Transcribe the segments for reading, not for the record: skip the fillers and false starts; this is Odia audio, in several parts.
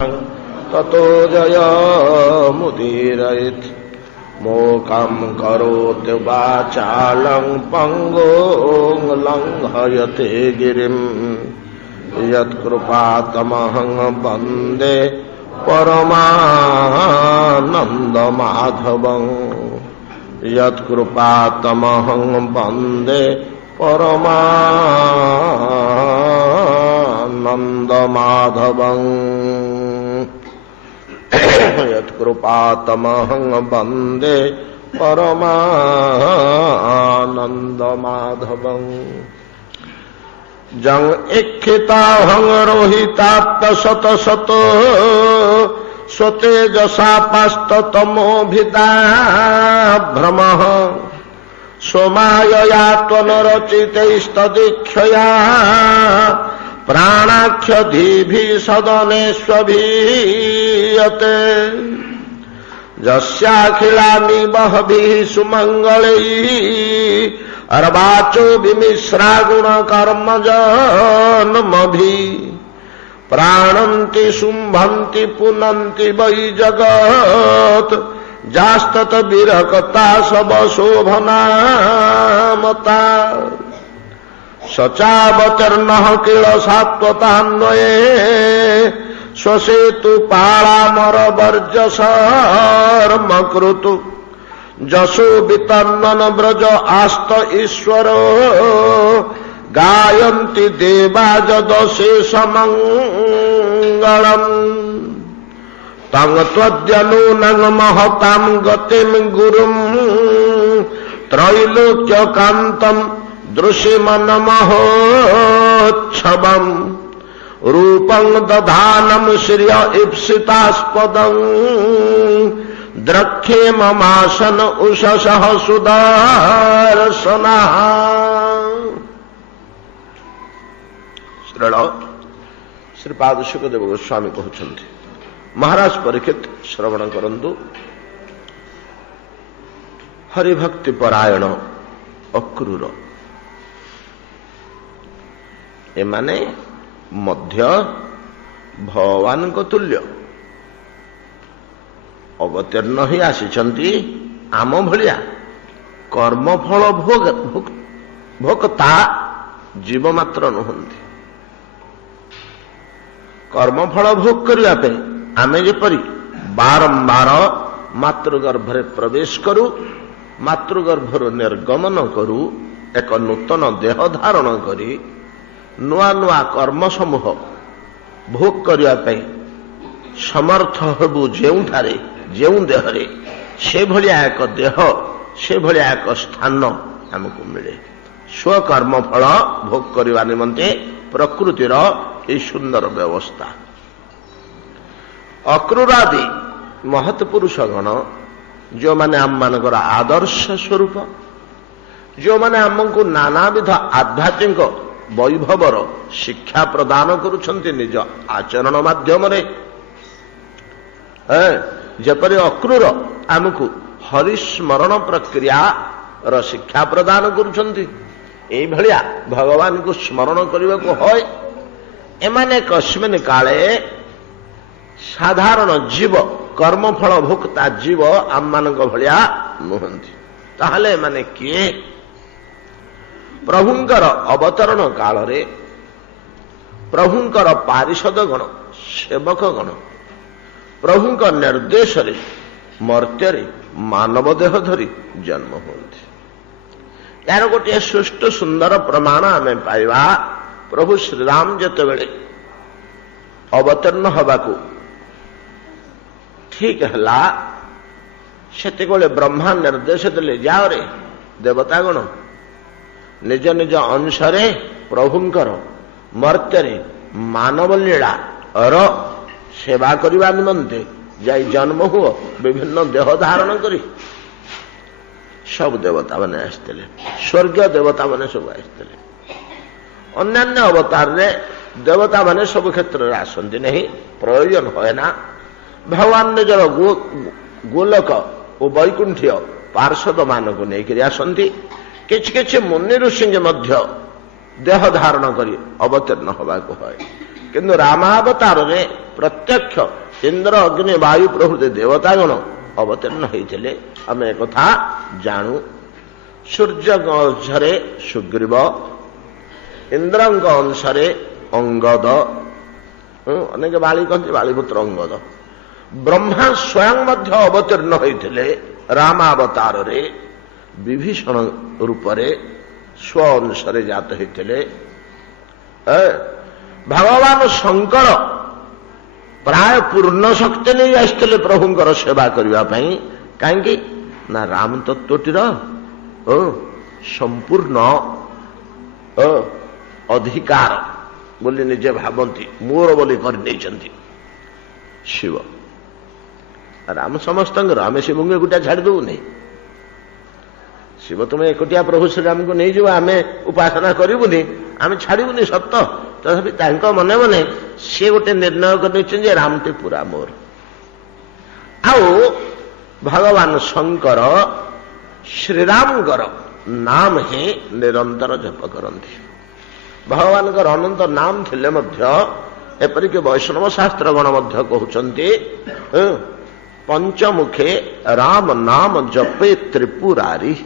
ततो जयमुदीरयेत् मोकं करोति वाचालं पंगुं लंघयते गिरिं यत्कृपातमहं वन्दे परमानन्दमाधवं यत्कृपातमहं वन्दे परमानन्दमाधवं यत्कृपातमहं वन्दे परमानन्दमाधवं जं इक्षिताहं रोहितात्त शत शत स्वतेजसापास्ततमोभिदा भ्रमः सोमायया त्वनरचितैस्तदीक्षया प्राणाख्यधीभिः सदनेष्वभीयते यस्याखिलानि बहभिः सुमङ्गलैः अर्वाचो विमिश्रा गुणकर्मजन्मभिः प्राणन्ति शुम्भन्ति पुनन्ति वै जगत् जास्तत विरकता शोभनामता सचावतर्णः किल सात्वतान्वये स्वसेतु पालामरवर्जसर्मकृतु जशो वितन्नन व्रज आस्त ईश्वर गायन्ति देवा जदशेषमङ्गलम् तं त्वद्यनूनं महतां गतिं गुरुं त्रैलोक्यकान्तं दृश्यमनमहोत्सवम् रूपं दधानं श्रिय ईप्सितास्पदं द्रक्ष्येममासन उषसः सुदर्शनः। श्रेण श्रीपाद सुखदेव गोस्वामी कहते महाराज परीक्षित श्रवण करंतु हरिभक्ति परायण अक्रूर एमाने मध्य भगवान को तुल्य अवतीर्ण ही आसिछंती आम भलिया कर्मफल भोक्ता जीव मात्र नुहंती। कर्मफल भोग करिया पे आमे जेपरि बारंबार मातृगर्भरे प्रवेश करू मातृगर्भर निर्गमन करू एक नूतन देह धारण करी नुआ नुआ कर्म समूह भोग करिया पे समर्थ हेबु जेउठारे जेउ देहरे से भलिया एक देह से भलिया एक स्थान हमको मिले। स्वकर्म फल भोग करने निमंते प्रकृतिर ये सुंदर व्यवस्था। अक्रूरादि महत पुरुष गण जो माने आम मानकर आदर्श स्वरूप जो माने आमको नानाविध आध्यात्मिक वैभवर शिक्षा प्रदान करुछन्ति निज आचरण माध्यम जेपरि अक्रूर आमको हरिस्मरण प्रक्रिया र शिक्षा प्रदान करुछन्ति एई भलिया भगवान को स्मरण करने को है। एमाने कस्मिन काले साधारण जीव कर्मफल भोक्ता जीव आम मानक भलिया नुहंती। ताहले माने किए प्रभुंकर अवतरण काल रे प्रभुंकर पारिषद गण सेवक गण प्रभुंक निर्देश रे मर्त्य रे मानव देह धरी जन्म होती। यार गोटे सुष्ट सुंदर प्रमाण आम पाइबा प्रभु श्रीराम जेतेबेले अवतीर्ण हबाकू ठीक है सेतेबेले ब्रह्मा निर्देश देले जाओ रे देवतागण निज निज अंशरे प्रभुंकर मर्त्य मानव लीला र सेवा करने निमंते जाई जन्म हुआ विभिन्न देह धारण करी सब देवता मैंने आसते स्वर्ग देवता मैंने सब आसते अन्य अवतार रे देवता मैंने सब क्षेत्र में आसती नहीं प्रयोजन है ना। भगवान निजर गोलक और वैकुंठीय पार्षद मान को लेकर आसती किछ किछ मुनि ऋषि देह धारण करी अवतीर्ण होगा है। किंतु रामावतार रे प्रत्यक्ष इंद्र अग्नि वायु प्रभृति देवतागण अवतीर्ण होते आम एक जानू सूर्य अंशरे सुग्रीव इंद्र अंशरे अंगद अनेक बाली कहते बालीपुत्र अंगद ब्रह्मा स्वयं मध्य अवतीर्ण होते रामावतार रे विभीषण रूप से स्व अंशरे जात होते भगवान शंकर प्राय पूर्ण शक्ति नहीं आसते प्रभुंकर सेवा करने कहीं ना राम तत्वटीर संपूर्ण अधिकार बोली निजे भावती मोर बोली कर शिव राम समस्त आम शिव को एकुटिया छाड़ नहीं शिव तुम्हें एकुटिया प्रभु श्रीराम को नहीं जाओ आम उपासना करूनी आम छाड़बूनी सत तथापि मने मने सी गोटे निर्णय कर राम टे पूरा मोर आओ भगवान शंकर श्रीराम नाम ही निरंतर जप करती भगवान अनंत नाम थिले एपरिक वैष्णव शास्त्र गण कहते पंचमुखे राम नाम जपे त्रिपुरारी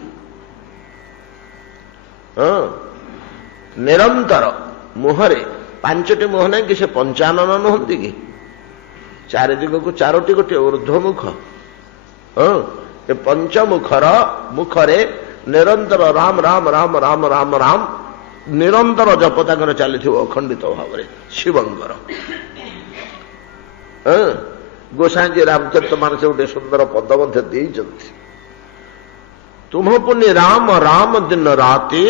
निरंतर मुहरे पांचटी मुह ना कि से पंचानन नुहति कि चार दिग को चारोटी गोटे ऊर्ध्वमुख पंचमुखर मुखरे निरंतर राम राम राम राम राम राम निरंतर जप तक चली अखंडित भाव शिवंकर गोसाई रामचरित मानस गोटे सुंदर पद मध्य तुम पुण्य राम राम दिन राति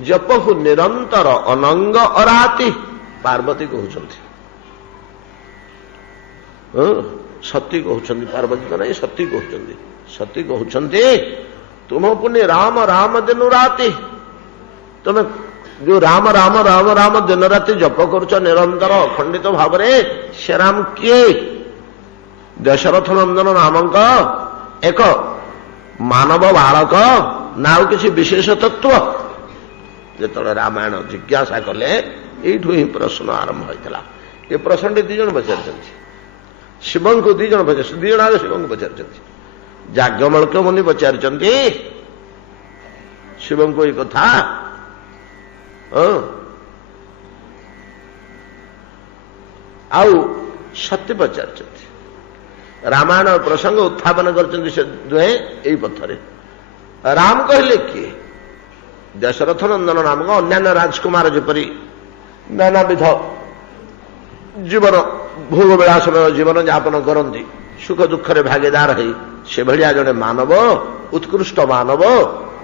जपहु निरंतर अनंग अराति पार्वती कहते सती कहते पार्वती तो नहीं सती कहते सती कहते तुम पुण्य राम राम दिन राति तुम जो राम राम राम राम दिन राति जप कर निरंतर अखंडित भाव से राम किए दशरथ नंदन नामक एक मानव बालक ना किसी विशेष तत्व जो रामायण जिज्ञासा कले यू ही प्रश्न आरंभ होता ये प्रश्न दीज पचार शिव को दीज आगे शिव को पचार जाज्ञवल्क मुनि पचार शिव को ये कथा आउ सत्य पचार रामायण प्रसंग उत्थापन कर दुहे यही पथरे राम कहले किए दशरथ नंदन नामक अन्य राजकुमार जपरी नानाविध जीवन भोग विलासमय जीवन यापन करती सुख दुख रे भागीदार है से भाया जड़े मानव उत्कृष्ट मानव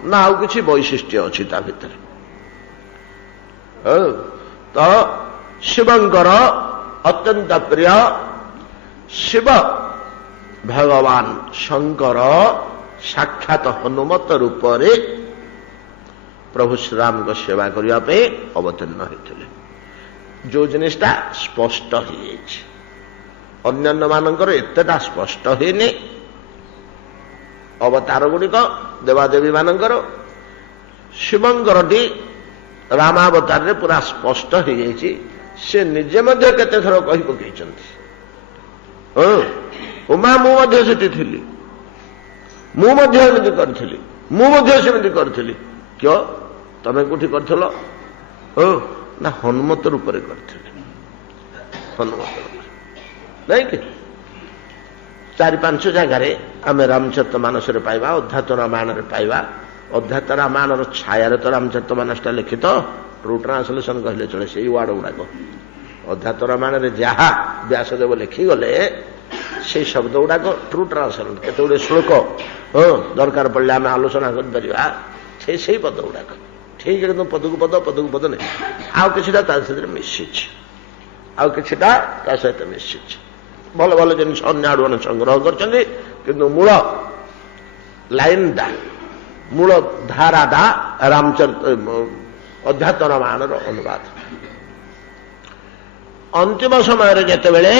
ना आउ किसी वैशिष्ट्य अच्छी ता भितर तो शिवंकर अत्यंत प्रिय शिव भगवान शंकर साक्षात हनुमत रूप से प्रभु श्रीराम को सेवा करने अवतीर्ण होते जो जिनिसटा स्पष्ट अन्य मानकर एतेटा स्पष्ट होनी अवतार गुड़िक देवादेवी मानकर शिवंकर रामावतार रे पूरा स्पष्ट हो जाइए से निजे मध्य केते थर कही पकई उमा मुझे थी मुझे करी मुझे करी क्यों तमें कौटी कर ना हनुमत रूप से हनुमत नहीं कि चारि पांच जगार आम रामचरित मानस पाइबा अध्यात्म रामायण पाइबा अध्यात्म रामायण छाया तो रामचरित मानसटा लिखित ट्रू ट्रांसलेशन कहले चले से वार्ड गुड़ाक अध्यात्म रामायण जहाँ व्यासदेव लिखिगले से शब्द गुड़ाक ट्रू ट्रांसलेशन केते श्लोक दरकार पड़े आम आलोचना कर पद गुड़ाक ठीक एकदम पद को पद नहीं आउ कि मिशी आउ कि सहित मिशी भल भल जिन अन्य आड़ मैंने संग्रह कर मूल लाइनटा मूल धाराटा रामचरित अध्यात्म रामायण अनुवाद अंतिम समय जितेबले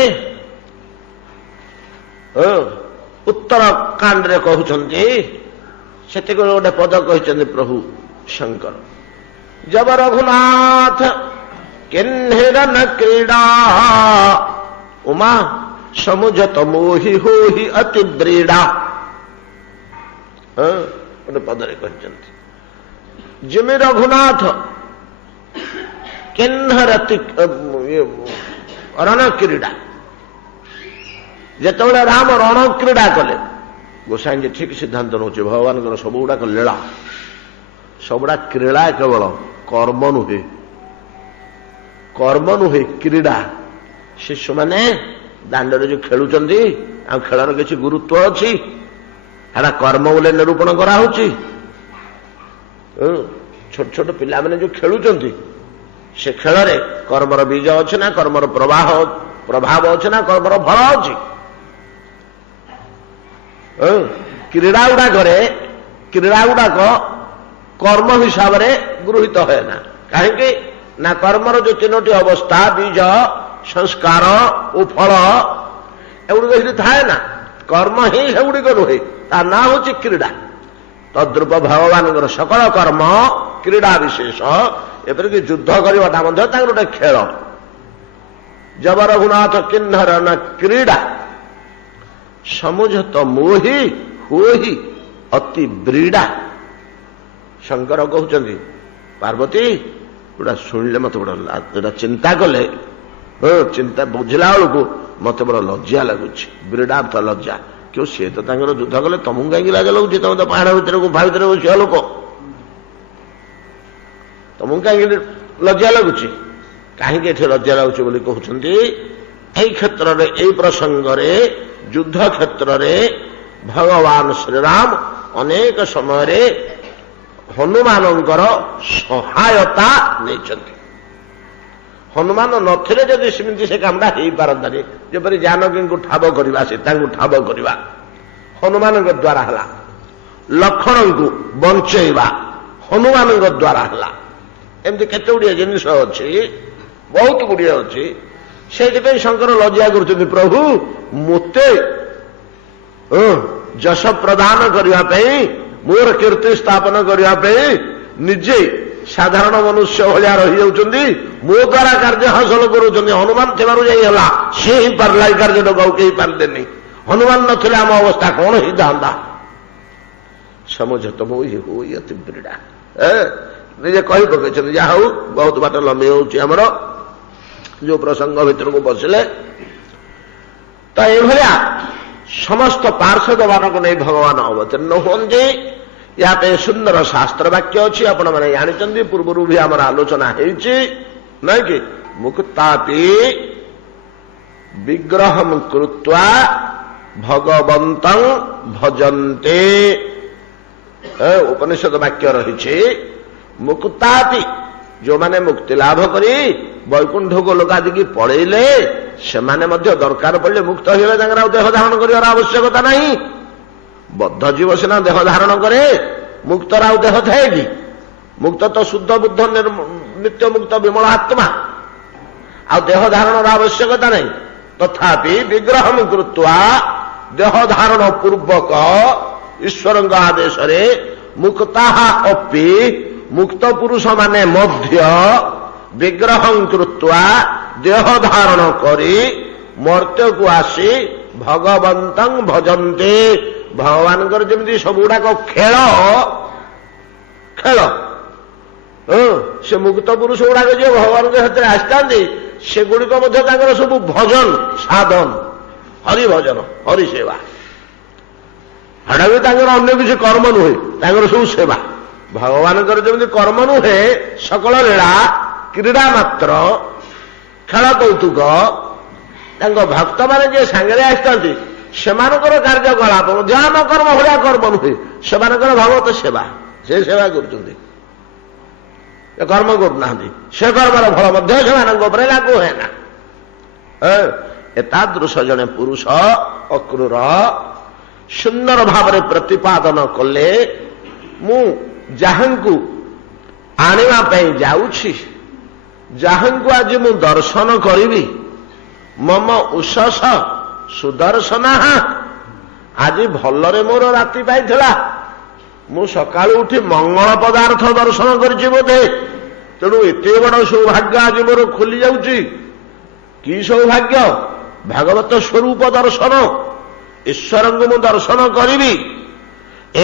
उत्तर कांड रे कहते से गोटे पद कहते प्रभु शंकर जब रघुनाथ किन्हिरन क्रीड़ा उमा समुझत मोहि होहि अति ब्रीड़ा गोटे पदरे कहते जिमि रघुनाथ किन्नरति रण क्रीड़ा जिते राम रण क्रीड़ा कले गोसाई ठीक सिद्धांत नौ भगवान सब गुड़ाक लीला सबुड़ा क्रीड़ा केवल कर्म नुहे क्रीड़ा शिशु मैंने दांडे जो खेलुंट आ खेलर किसी गुरुत्व अच्छी है कर्म बोले निरूपण कराऊ छोट छोट पिला मैंने जो खेलुंट से खेल कर्मर बीज अच्छे ना कर्मर प्रभाव अच्छे ना कर्मर फल अच्छी क्रीड़ा गुड़ाक कर्म हिसाब से गृहीत है ना कहीं ना कर्मर जो तीनोटी अवस्था बीज संस्कार और फल एगुड़ी थाए ना कर्म ही सेगुड़िक नुहे ता ना हूँ क्रीड़ा तद्रूप भगवान सकल कर्म क्रीड़ा विशेष एपरिक युद्ध करवाटा गोटे खेल जब रघुनाथ किन्नर न क्रीड़ा समुझत मोहि होहि अति ब्रीड़ा शंकर कहते पार्वती गोटा शुणिले मत बड़ा चिंता कले चिंता बुझला बेलू मत बड़ा लज्जा लगुच ब्रीड़ा अर्थ लज्जा क्यों सी तो युद्ध कले तुमको कहीं लाज लगुच तुम तो पहाड़ भितर गुफा भितर बसिया लोक तुमको कहीं लज्जा लगुच कहीं लज्जा लगुच कहते यही क्षेत्र में यही प्रसंग युद्ध क्षेत्र में भगवान श्रीराम अनेक समय हनुमान सहायता नहीं हनुमान नथिले जदि सेमती से कामटा हो पारंतानी जपरी जानकी को ठाब करवा सीता को ठाब करवा हनुमान द्वारा है लक्ष्मण को बंचेवा हनुमान द्वारा है एमती केते गुड़िया जिनिस अच्छी बहुत गुड़िया अच्छी से शंकर लज्जा कर प्रभु मते जश प्रदान करने मोर कीर्ति स्थापन करने निजे साधारण मनुष्य भाया रही जाऊँगी मो द्वारा कार्य हासिल करुँच हनुमान थी सी ही पार्ला कार्य कई पारे हनुमान नथिले आम अवस्था कौन ही था समझत मोहि होई अति ब्रीड़ा निजे कही पकड़ जहा हूँ बहुत बाट लंबी होमर जो प्रसंग भीतर को बसिले तो यह समस्त पार्षद मानक नहीं भगवान अवतीर्ण होते या पे सुंदर शास्त्र वाक्य अच्छी आपण मैंने जानते पूर्व भी आम आलोचना नहीं कि मुक्तापि विग्रह कृत्वा भगवंत भजन्ते उपनिषद वाक्य रही मुक्तापि जो माने मुक्ति लाभ करी वैकुंठ को लोक आदि पड़ेले से दरकार पड़े मुक्त हो देह धारण कर आवश्यकता नहीं बद्ध जीव सीना देह धारण करे मुक्तर आउ देह थाए कि मुक्त तो शुद्ध बुद्ध नित्य मुक्त विमल आत्मा आ देह धारण आवश्यकता नहीं तथापि विग्रह कृत्वा देह धारण पूर्वक ईश्वर आदेश मुक्ता अपि मुक्त पुरुष माने मध्य विग्रह कृत्वा देह धारण करी मर्त्य को आसी भगवंत भजन्ते भगवान जमी सब गुड़ाक खेल खेल से मुक्त पुरुष गुड़ाक जो भगवान हाथ में आसता से गुड़िक सब भजन साधन हरि भजन हरि सेवा हेटा भी अन्य किसी कर्म नुहे सब सेवा भगवान जमी कर्म नुहे सकल लीला क्रीड़ा मात्र खेल कौतुक भक्त मैंने जे सांगे आसता सेमानकर कार्यकलाप आम कर्म भाया कर्म नुहे से भगवत सेवा से सेवा कर्म करना से कर्मर फल से लागू है ना एतादृश जने पुरुष अक्रूर सुंदर भाव प्रतिपादन कले मु जहांकु आने जाऊँगी जहांकु आज मु दर्शन करी मम उषस सुदर्शन आज भलरे मोर राति पाई मु सकाळु उठी मंगल पदार्थ दर्शन करिछि बोधे तेणु एते बड़ सौभाग्य आज मोर खोली जाउछि कि सौभाग्य ଭାଗବତ ସ୍ୱରୂପ ଦର୍ଶନ, ଈଶ୍ୱରଙ୍କୁ ମୁଁ ଦର୍ଶନ କରିବି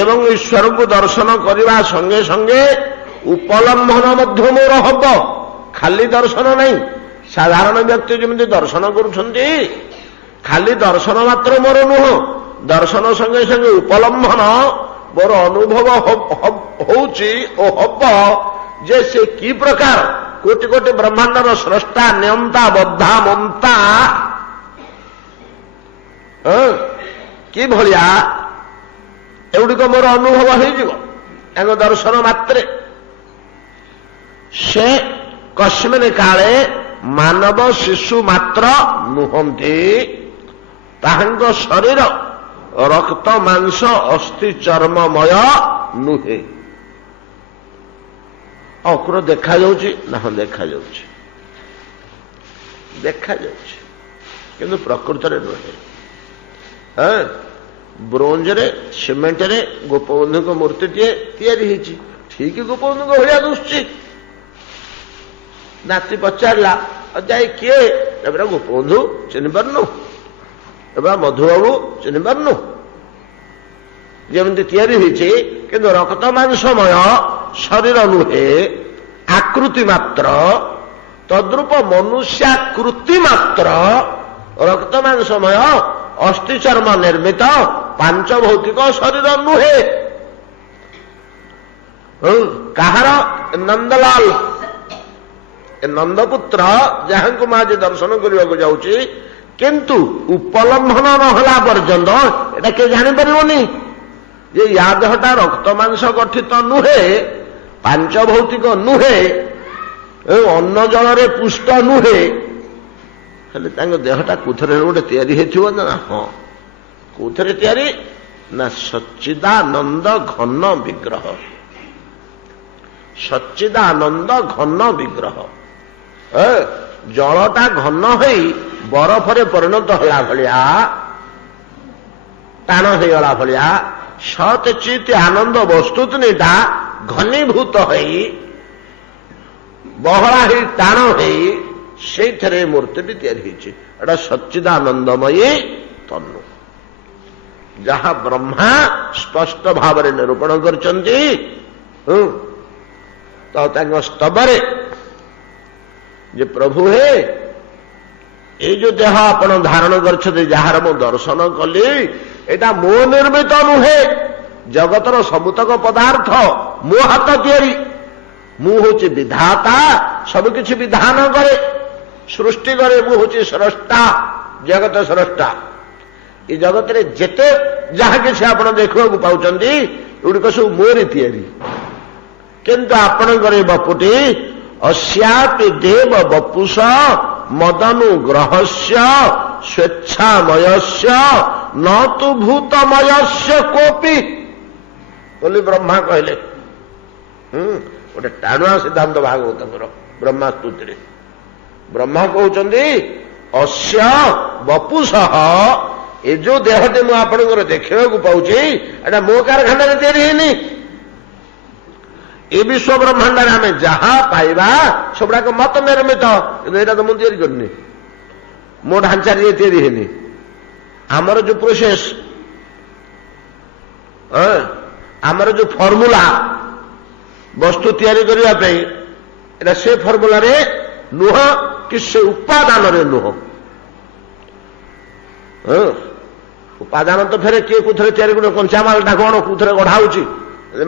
ଏବଂ ଈଶ୍ୱରଙ୍କୁ ଦର୍ଶନ କରିବା ସଙ୍ଗେ ସଙ୍ଗେ ଉପଲମ୍ବନ ମଧ୍ୟ ମୋର ହବ। ଖାଲି ଦର୍ଶନ ନାହିଁ। ସାଧାରଣ ବ୍ୟକ୍ତି ଯେମିତି ଦର୍ଶନ କରୁଛନ୍ତି, ଖାଲି ଦର୍ଶନ ମାତ୍ର ମୋର ନୁହଁ, ଦର୍ଶନ ସଙ୍ଗେ ସଙ୍ଗେ ଉପଲମ୍ବନ ମୋର ଅନୁଭବ ହଉଛି ଓ ହବ ଯେ ସେ କି ପ୍ରକାର କୋଟି କୋଟି ବ୍ରହ୍ମାଣ୍ଡର ସ୍ରଷ୍ଟା, ନିୟନ୍ତା, ବଦ୍ଧା, ମନ୍ତା, କି ଭଳିଆ ଏଗୁଡ଼ିକ ମୋର ଅନୁଭବ ହେଇଯିବ ତାଙ୍କ ଦର୍ଶନ ମାତ୍ରେ। ସେ କସ୍ମିନ୍ କାଳେ ମାନବ ଶିଶୁ ମାତ୍ର ନୁହନ୍ତି, ତାହାଙ୍କ ଶରୀର ରକ୍ତ ମାଂସ ଅସ୍ଥି ଚର୍ମମୟ ନୁହେଁ। ଅକୁର ଦେଖାଯାଉଛି ନା? ହଁ ଦେଖାଯାଉଛି, ଦେଖାଯାଉଛି, କିନ୍ତୁ ପ୍ରକୃତରେ ନୁହେଁ। ବ୍ରୋଞ୍ଜରେ ସିମେଣ୍ଟରେ ଗୋପବନ୍ଧୁଙ୍କ ମୂର୍ତ୍ତିଟିଏ ତିଆରି ହେଇଛି, ଠିକ ଗୋପବନ୍ଧୁଙ୍କ ଭଳିଆ ଦୁଶୁଛି। ନାତି ପଚାରିଲା, ଯାଇ କିଏ? ଏବେ ଗୋପବନ୍ଧୁ ଚିହ୍ନି ପାରୁନୁ? ଏବେ ମଧୁବାବୁ ଚିହ୍ନି ପାରୁନୁ? ଯେମିତି ତିଆରି ହେଇଛି, କିନ୍ତୁ ରକ୍ତ ମାଂସମୟ ଶରୀର ନୁହେଁ, ଆକୃତି ମାତ୍ର। ତଦ୍ରୂପ ମନୁଷ୍ୟାକୃତି ମାତ୍ର, ରକ୍ତ ମାଂସମୟ ଅସ୍ଥି ଚର୍ମ ନିର୍ମିତ ପାଞ୍ଚ ଭୌତିକ ଶରୀର ନୁହେଁ। କାହାର? ନନ୍ଦଲାଲ, ଏ ନନ୍ଦପୁତ୍ର ଯାହାଙ୍କୁ ମା ଆଜି ଦର୍ଶନ କରିବାକୁ ଯାଉଛି। କିନ୍ତୁ ଉପଲମ୍ବନ ନହେଲା ପର୍ଯ୍ୟନ୍ତ ଏଟା କିଏ ଜାଣିପାରିବନି ଯେ ୟା ଦେହଟା ରକ୍ତ ମାଂସ ଗଠିତ ନୁହେଁ, ପାଞ୍ଚ ଭୌତିକ ନୁହେଁ, ଅନ୍ନ ଜଳରେ ପୁଷ୍ଟ ନୁହେଁ। ହେଲେ ତାଙ୍କ ଦେହଟା କୋଉଥିରେ ଗୋଟେ ତିଆରି ହେଇଥିବ ନା? ହଁ, କୋଉଥିରେ ତିଆରି? ନା ସଚ୍ଚିଦାନନ୍ଦ ଘନ ବିଗ୍ରହ। ସଚ୍ଚିଦାନନ୍ଦ ଘନ ବିଗ୍ରହ। ଜଳଟା ଘନ ହୋଇ ବରଫରେ ପରିଣତ ହେଲା ଭଳିଆ, ଟାଣ ହେଇଗଲା ଭଳିଆ, ସତ୍ ଚିତ୍ ଆନନ୍ଦ ବସ୍ତୁ ତିନିଟା ଘନୀଭୂତ ହୋଇ ବହଳା ହେଇ ଟାଣ ହୋଇ ସେଇଥିରେ ମୂର୍ତ୍ତିଟି ତିଆରି ହେଇଛି। ଏଟା ସଚ୍ଚିଦାନନ୍ଦମୟୀ ତନୁ, ଯାହା ବ୍ରହ୍ମା ସ୍ପଷ୍ଟ ଭାବରେ ନିରୂପଣ କରିଛନ୍ତି। ତ ତାଙ୍କ ସ୍ତବରେ ଯେ ପ୍ରଭୁ ହେ, ଏଇ ଯୋଉ ଦେହ ଆପଣ ଧାରଣ କରିଛନ୍ତି, ଯାହାର ମୁଁ ଦର୍ଶନ କଲି, ଏଇଟା ମୋ ନିର୍ମିତ ନୁହେଁ। ଜଗତର ସବୁତକ ପଦାର୍ଥ ମୋ ହାତ ତିଆରି। ମୁଁ ହଉଛି ବିଧାତା, ସବୁକିଛି ବିଧାନ କରେ, ସୃଷ୍ଟି କରେ। ମୁଁ ହଉଛି ସ୍ରଷ୍ଟା, ଜଗତ ସ୍ରଷ୍ଟା। ଏ ଜଗତରେ ଯେତେ ଯାହା କିଛି ଆପଣ ଦେଖିବାକୁ ପାଉଛନ୍ତି, ଏଗୁଡ଼ିକ ସବୁ ମୋରି ତିଆରି। କିନ୍ତୁ ଆପଣଙ୍କର ଏ ବପୁଟି ଅସ୍ୟାପି ଦେବ ବପୁଷ ମଦନୁଗ୍ରହସ୍ୟ ସ୍ୱେଚ୍ଛାମୟସ୍ୟ ନ ତୁ ଭୂତମୟସ୍ୟ କୋପି ବୋଲି ବ୍ରହ୍ମା କହିଲେ। ଗୋଟେ ଟାଣୁଆ ସିଦ୍ଧାନ୍ତ ଭାଗବତଙ୍କର ବ୍ରହ୍ମା ସ୍ତୁତିରେ ବ୍ରହ୍ମା କହୁଛନ୍ତି, ଅସ୍ୟ ବପୁଷଃ, ଏ ଯୋଉ ଦେହଟି ମୁଁ ଆପଣଙ୍କର ଦେଖିବାକୁ ପାଉଛି, ଏଟା ମୋ କାରଖାନାରେ ତିଆରି ହେଇନି। ଏ ବିଶ୍ୱ ବ୍ରହ୍ମାଣ୍ଡରେ ଆମେ ଯାହା ପାଇବା ସବୁଗୁଡାକ ମତ ନିର୍ମିତ, କିନ୍ତୁ ଏଇଟା ତ ମୁଁ ତିଆରି କରିନି, ମୋ ଢାଞ୍ଚାରେ ଇଏ ତିଆରି ହେଇନି। ଆମର ଯୋଉ ପ୍ରୋସେସ, ଆମର ଯୋଉ ଫର୍ମୁଲା ବସ୍ତୁ ତିଆରି କରିବା ପାଇଁ, ଏଟା ସେ ଫର୍ମୁଲାରେ ନୁହଁ କି ସେ ଉପାଦାନରେ ନୁହଁ। ଉପାଦାନ ତ ଫେରେ କିଏ କୋଉଥିରେ ତିଆରି କରେ? କଞ୍ଚାମାଲଟା କଣ କୋଉଥିରେ ଗଢା ହଉଛି?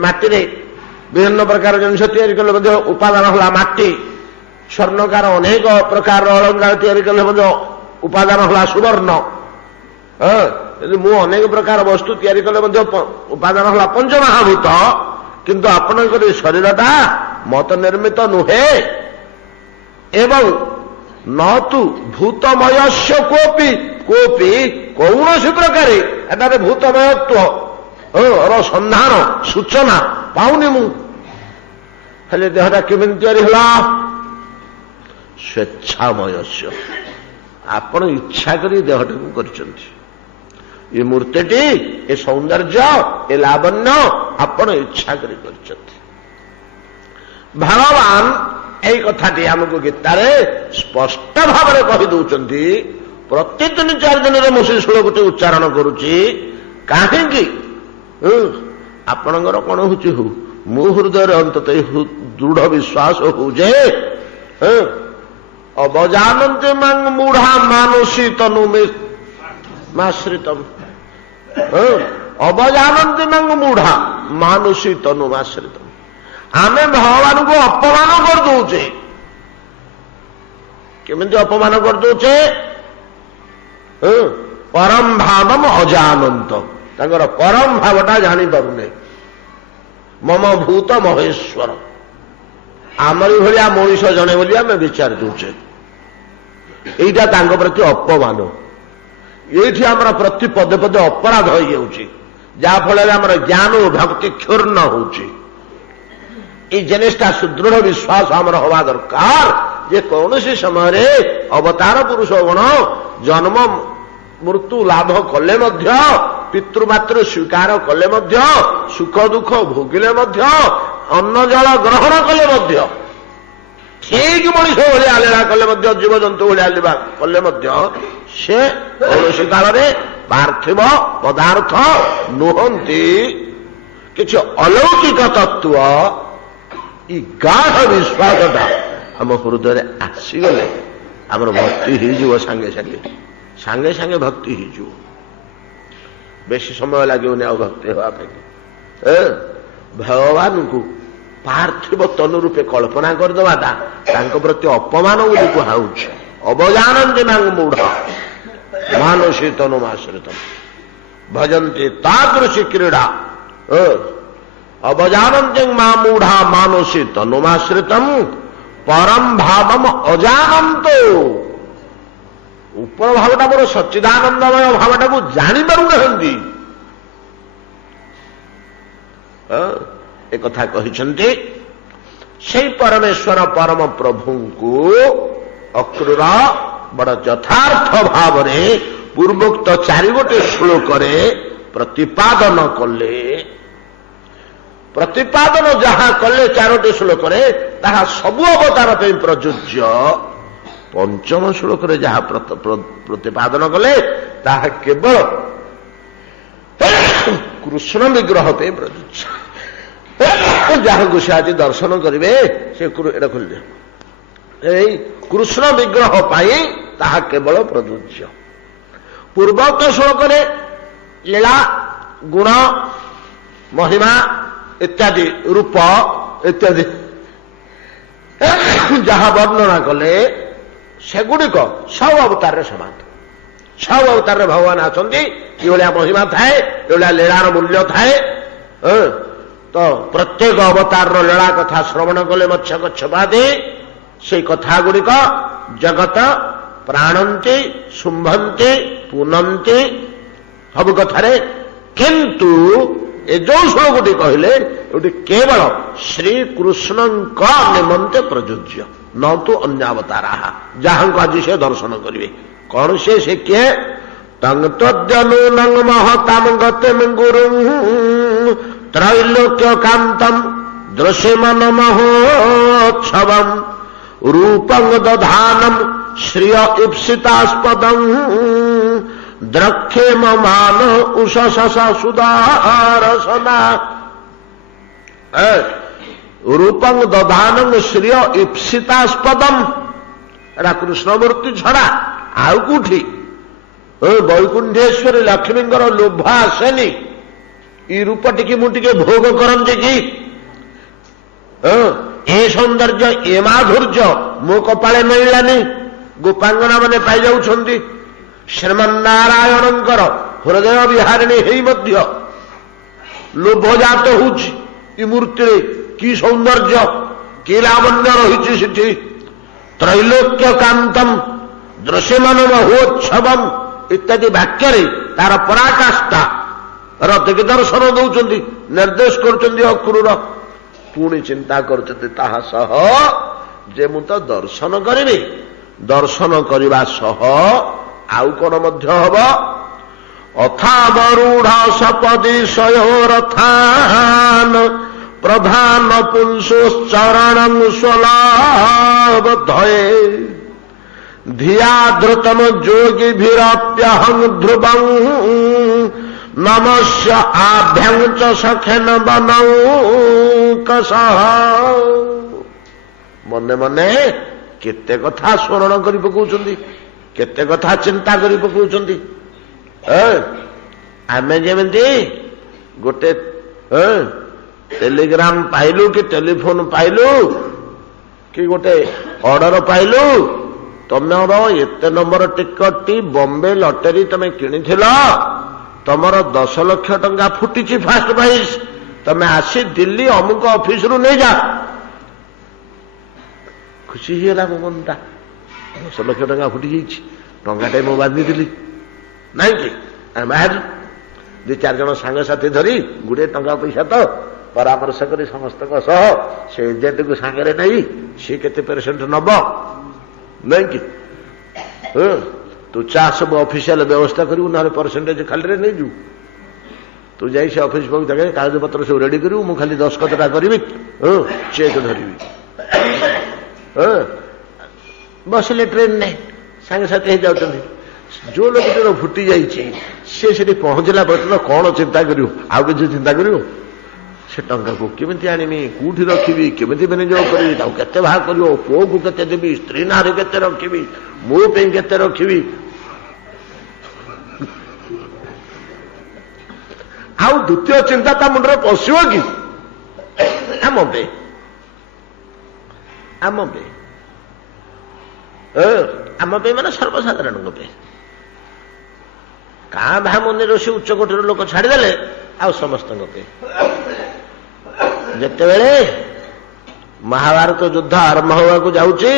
ମାଟିରେ ବିଭିନ୍ନ ପ୍ରକାର ଜିନିଷ ତିଆରି କଲେ ମଧ୍ୟ ଉପାଦାନ ହେଲା ମାଟି। ସ୍ୱର୍ଣ୍ଣକାର ଅନେକ ପ୍ରକାରର ଅଳଙ୍କାର ତିଆରି କଲେ ମଧ୍ୟ ଉପାଦାନ ହେଲା ସୁବର୍ଣ୍ଣ। ମୁଁ ଅନେକ ପ୍ରକାର ବସ୍ତୁ ତିଆରି କଲେ ମଧ୍ୟ ଉପାଦାନ ହେଲା ପଞ୍ଚମହାଭୂତ। କିନ୍ତୁ ଆପଣଙ୍କର ଏ ଶରୀରଟା ମତ ନିର୍ମିତ ନୁହେଁ ଏବଂ ନତୁ ଭୂତମୟସ୍ୟ କୋପି, କୋପି କୌଣସି ପ୍ରକାରେ ଏଠାରେ ଭୂତମୟତ୍ୱ ର ସନ୍ଧାନ ସୂଚନା ପାଉନି ମୁଁ। ହେଲେ ଦେହଟା କେମିତି ତିଆରି ହେଲା? ସ୍ୱେଚ୍ଛାମୟସ୍ୟ, ଆପଣ ଇଚ୍ଛା କରି ଦେହଟାକୁ କରିଛନ୍ତି। ଏ ମୂର୍ତ୍ତିଟି, ଏ ସୌନ୍ଦର୍ଯ୍ୟ, ଏ ଲାବଣ୍ୟ ଆପଣ ଇଚ୍ଛା କରି କରିଛନ୍ତି। ଭଗବାନ ଏଇ କଥାଟି ଆମକୁ ଗୀତାରେ ସ୍ପଷ୍ଟ ଭାବରେ କହି ଦଉଛନ୍ତି। प्रति 3-4 दिन ମୁଁ ସେ ଶ୍ଲୋକଟି ଉଚ୍ଚାରଣ କରୁଛି। କାହିଁକି? ଆପଣଙ୍କର କଣ ହଉଛି ହଉ, ମୋ ହୃଦୟରେ ଅନ୍ତତଃ ଦୃଢ ବିଶ୍ୱାସ ହଉ ଯେ ଅବଜାନନ୍ତି ମାଙ୍ଗ ମୂଢା ମାନସୀ ତନୁ ମାଶ୍ରିତମ୍। ଅବଜାନନ୍ତି ମାଙ୍ଗ ମୂଢା ମାନସୀ ତନୁ ମାଶ୍ରିତମ୍। ଆମେ ଭଗବାନଙ୍କୁ ଅପମାନ କରିଦଉଛେ। କେମିତି ଅପମାନ କରିଦଉଛେ? ପରମ ଭାବମ ଅଜାନନ୍ତ, ତାଙ୍କର ପରମ ଭାବଟା ଜାଣିପାରୁନେ। ମମ ଭୂତ ମହେଶ୍ୱର, ଆମରି ଭଳିଆ ମଣିଷ ଜଣେ ବୋଲି ଆମେ ବିଚାର ଦଉଛେ। ଏଇଟା ତାଙ୍କ ପ୍ରତି ଅପମାନ। ଏଇଠି ଆମର ପ୍ରତି ପଦେ ପଦେ ଅପରାଧ ହେଇଯାଉଛି, ଯାହାଫଳରେ ଆମର ଜ୍ଞାନ ଓ ଭକ୍ତି କ୍ଷୁର୍ଣ୍ଣ ହଉଛି। ଏଇ ଜିନିଷଟା ସୁଦୃଢ ବିଶ୍ୱାସ ଆମର ହବା ଦରକାର ଯେ କୌଣସି ସମୟରେ ଅବତାର ପୁରୁଷ ଗଣ ଜନ୍ମ ମୃତ୍ୟୁ ଲାଭ କଲେ ମଧ୍ୟ, ପିତୃମାତୃ ସ୍ୱୀକାର କଲେ ମଧ୍ୟ, ସୁଖ ଦୁଃଖ ଭୋଗିଲେ ମଧ୍ୟ, ଅନ୍ନ ଜଳ ଗ୍ରହଣ କଲେ ମଧ୍ୟ, ଠିକ ମଣିଷ ଭଳିଆ ଲୀଳା କଲେ ମଧ୍ୟ, ଜୀବଜନ୍ତୁ ଭଳିଆ ଲୀଳା କଲେ ମଧ୍ୟ ସେ କୌଣସି କାଳରେ ପାର୍ଥିବ ପଦାର୍ଥ ନୁହନ୍ତି। କିଛି ଅଲୌକିକ ତତ୍ତ୍ୱ, ଇ ଗାଢ ବିଶ୍ୱାସଟା ଆମ ହୃଦୟରେ ଆସିଗଲେ ଆମର ଭକ୍ତି ହେଇଯିବ। ସାଙ୍ଗେ ସାଙ୍ଗେ ସାଙ୍ଗେ ସାଙ୍ଗେ ଭକ୍ତି ହେଇଯିବ। ବେଶୀ ସମୟ ଲାଗିବନି ଆଉ ଭକ୍ତି ହେବା ପାଇଁ। ଭଗବାନଙ୍କୁ ପାର୍ଥିବ ତନୁ ରୂପେ କଳ୍ପନା କରିଦେବାଟା ତାଙ୍କ ପ୍ରତି ଅପମାନ ବୋଲି କୁହାଉଛି। ଅବଜାନନ୍ତି ମାଙ୍ଗ ମୂଢ ମାନସୀ ତନୁମାଶ୍ରିତ ଭଜନ୍ତି ତାଦୃଶୀ କ୍ରୀଡ଼ା। ଅବଜାନନ୍ତି ମା ମୂଢା ମାନସୀ ତନୁମାଶ୍ରିତମ୍ ପରମ ଭାବମ ଅଜାନନ୍ତ। ଉପର ଭାବଟା ମୋର ସଚ୍ଚିଦାନନ୍ଦମୟ ଭାବଟାକୁ ଜାଣିପାରୁନାହାନ୍ତି। ଏକଥା କହିଛନ୍ତି। ସେହି ପରମେଶ୍ୱର ପରମ ପ୍ରଭୁଙ୍କୁ ଅକ୍ରୂର ବଡ଼ ଯଥାର୍ଥ ଭାବରେ ପୂର୍ବୋକ୍ତ 4 ଗୋଟି ଶ୍ଲୋକରେ ପ୍ରତିପାଦନ କଲେ। ପ୍ରତିପାଦନ ଯାହା କଲେ 4ଟି ଶ୍ଲୋକରେ ତାହା ସବୁ ଅବତାର ପାଇଁ ପ୍ରଯୁଜ୍ୟ। ପଞ୍ଚମ ଶ୍ଲୋକରେ ଯାହା ପ୍ରତିପାଦନ କଲେ ତାହା କେବଳ କୃଷ୍ଣ ବିଗ୍ରହ ପାଇଁ ପ୍ରଯୁଜ୍ୟ। ଯାହାକୁ ସେ ଆଜି ଦର୍ଶନ କରିବେ ସେ ଏଇଟା ଖୋଲିଦେ, ଏଇ କୃଷ୍ଣ ବିଗ୍ରହ ପାଇଁ ତାହା କେବଳ ପ୍ରଯୁଜ୍ୟ। ପୂର୍ବୋକ୍ତ ଶ୍ଲୋକରେ ଲୀଳା ଗୁଣ ମହିମା ଇତ୍ୟାଦି ରୂପ ଇତ୍ୟାଦି ଯାହା ବର୍ଣ୍ଣନା କଲେ ସେଗୁଡ଼ିକ ସବୁ ଅବତାରରେ ସମାନ। ସବୁ ଅବତାରରେ ଭଗବାନ ଆସନ୍ତି। ଏଭଳିଆ ମହିମା ଥାଏ, ଏଭଳିଆ ଲୀଳାର ମୂଲ୍ୟ ଥାଏ। ତ ପ୍ରତ୍ୟେକ ଅବତାରର ଲୀଳା କଥା ଶ୍ରବଣ କଲେ ମତ୍ସ୍ୟ କଚ୍ଛପାଦି ସେଇ କଥା ଗୁଡ଼ିକ ଜଗତ ପ୍ରାଣନ୍ତି ଶୁମ୍ଭନ୍ତି ପୁନନ୍ତି ସବୁ କଥାରେ। କିନ୍ତୁ ଏ ଯୋଉ ଶ୍ଲୋକଟି କହିଲେ ଏଠି କେବଳ ଶ୍ରୀକୃଷ୍ଣଙ୍କ ନିମନ୍ତେ ପ୍ରଯୁଜ୍ୟ, ନ ତୁ ଅନ୍ୟାବତାରା ଯାହାଙ୍କୁ ଆଜି ସେ ଦର୍ଶନ କରିବେ। କଣ ସେ କିଏ? ତଙ୍ଗ ତଦ୍ୟନୁ ନଙ୍ଗ ମହତାମ ଗତେମ ଗୁରୁ ତ୍ରୈଲୋକ୍ୟ କାନ୍ତମ ଦୃଶ୍ୟମାନ ମହୋତ୍ସବମ ରୂପଂ ଦଧାନମ ଶ୍ରିୟ ଇପ୍ସିତାସ୍ପଦଂ ଦ୍ରକ୍ଷେମ ମାନ ଉଷସ ସୁଦାରସନା। ରୂପଂ ଦଧାନଂ ଶ୍ରିୟ ଇପ୍ସିତାସ୍ପଦମ, ଏଟା କୃଷ୍ଣମୂର୍ତ୍ତି ଛଡା ଆଉ କୋଉଠି ବୈକୁଣ୍ଠେଶ୍ୱରୀ ଲକ୍ଷ୍ମୀଙ୍କର ଲୋଭ ଆସେନି। ଏ ରୂପ ଟିକେ ମୁଁ ଟିକେ ଭୋଗ କରନ୍ତି କି? ଏ ସୌନ୍ଦର୍ଯ୍ୟ ଏ ମାଧୁର୍ଯ୍ୟ ମୋ କପାଳେ ମିଳିଲାନି, ଗୋପାଙ୍ଗନା ମାନେ ପାଇଯାଉଛନ୍ତି। ଶ୍ରୀମନ୍ନାରାୟଣଙ୍କର ହୃଦୟ ବିହାରିଣୀ ହେଇ ମଧ୍ୟ ଲୋଭଜାତ ହଉଛି ଏ ମୂର୍ତ୍ତିରେ। କି ସୌନ୍ଦର୍ଯ୍ୟ, କି ଲାବଣ୍ୟ ରହିଛି ସେଠି। ତ୍ରୈଲୋକ୍ୟ କାନ୍ତମ ଦୃଶ୍ୟମାନ ମହୋତ୍ସବମ୍ ଇତ୍ୟାଦି ବାକ୍ୟରେ ତାର ପରାକାଷ୍ଠା ରଥକି ଦର୍ଶନ ଦଉଛନ୍ତି, ନିର୍ଦ୍ଦେଶ କରୁଛନ୍ତି ଅକ୍ରୂର। ପୁଣି ଚିନ୍ତା କରୁଛନ୍ତି ତାହା ସହ ଯେ ମୁଁ ତ ଦର୍ଶନ କରିବି, ଦର୍ଶନ କରିବା ସହ ଆଉ କଣ ମଧ୍ୟ ହବ? ଅଥାବରୁଢ ସପଦି ଶୟୋରଥାନ ପ୍ରଧାନ ପୁଂସୋଶ୍ଚରଣ ସ୍ୱଲାବଧୟେ धिया धृतम जोगी भीरप्यहं ध्रुवं नमस्य आभ्यं च सखेन बनौ कसः। मने मने केते कथा स्मरण करि पकाउछन्ती, केते कथा चिंता करि पकाउछन्ती। आमे जेमिति गोटे टेलीग्राम पाइलु कि टेलीफोन पाइलु कि गोटे ऑर्डर पाइलु, तमर एते number ticket T Bombay lottery तमे किनिथिल, तमर 10 लाख टंका फुटिची फास्ट प्राइस, तमे आसी दिल्ली अमुक ऑफिस रु नहीं जा। खुशी होला मो मनटा, 10 लाख टंका फुटी जाइछि, टंकाटे मो बांधी दिली नहीं कि बाहर 2-4 जन सांग साथी धरी गुड़े टंका पैसा तो परामर्श करी समस्त से एजेंट को सांगे नहीं सी के परसेंट नब नहीं कि तू चाह सब ऑफिशियल व्यवस्था करू ना परसेंटेज खाली नहीं जू तू जाई से ऑफिस पाक जगह कागज पत्र सब रेडी करू मु खाली 10 कतटा करी चेक धरवी बसले ट्रेन नहीं सांगे साथी हो जाऊँ जो लोग फुटी जाइए पहुंचला पर्यटन कौन चिंता करू आउ किसी चिंता करू से टंका को केमिति आनिमी कौटी रखी केमिति विनियोग करी केते भाग करियो पुओ को केते देबी स्त्री नारे केते रखी मो पे केते रखी आउ द्वितीय चिंता ता मुंडरे पशियो कि आम पे माने सर्वसाधारण पे का भा मंदिर से उच्च कोटर लोक छाड़देले आ समस्त जितेबले महाभारत युद्ध आरंभ होगा जाऊँगी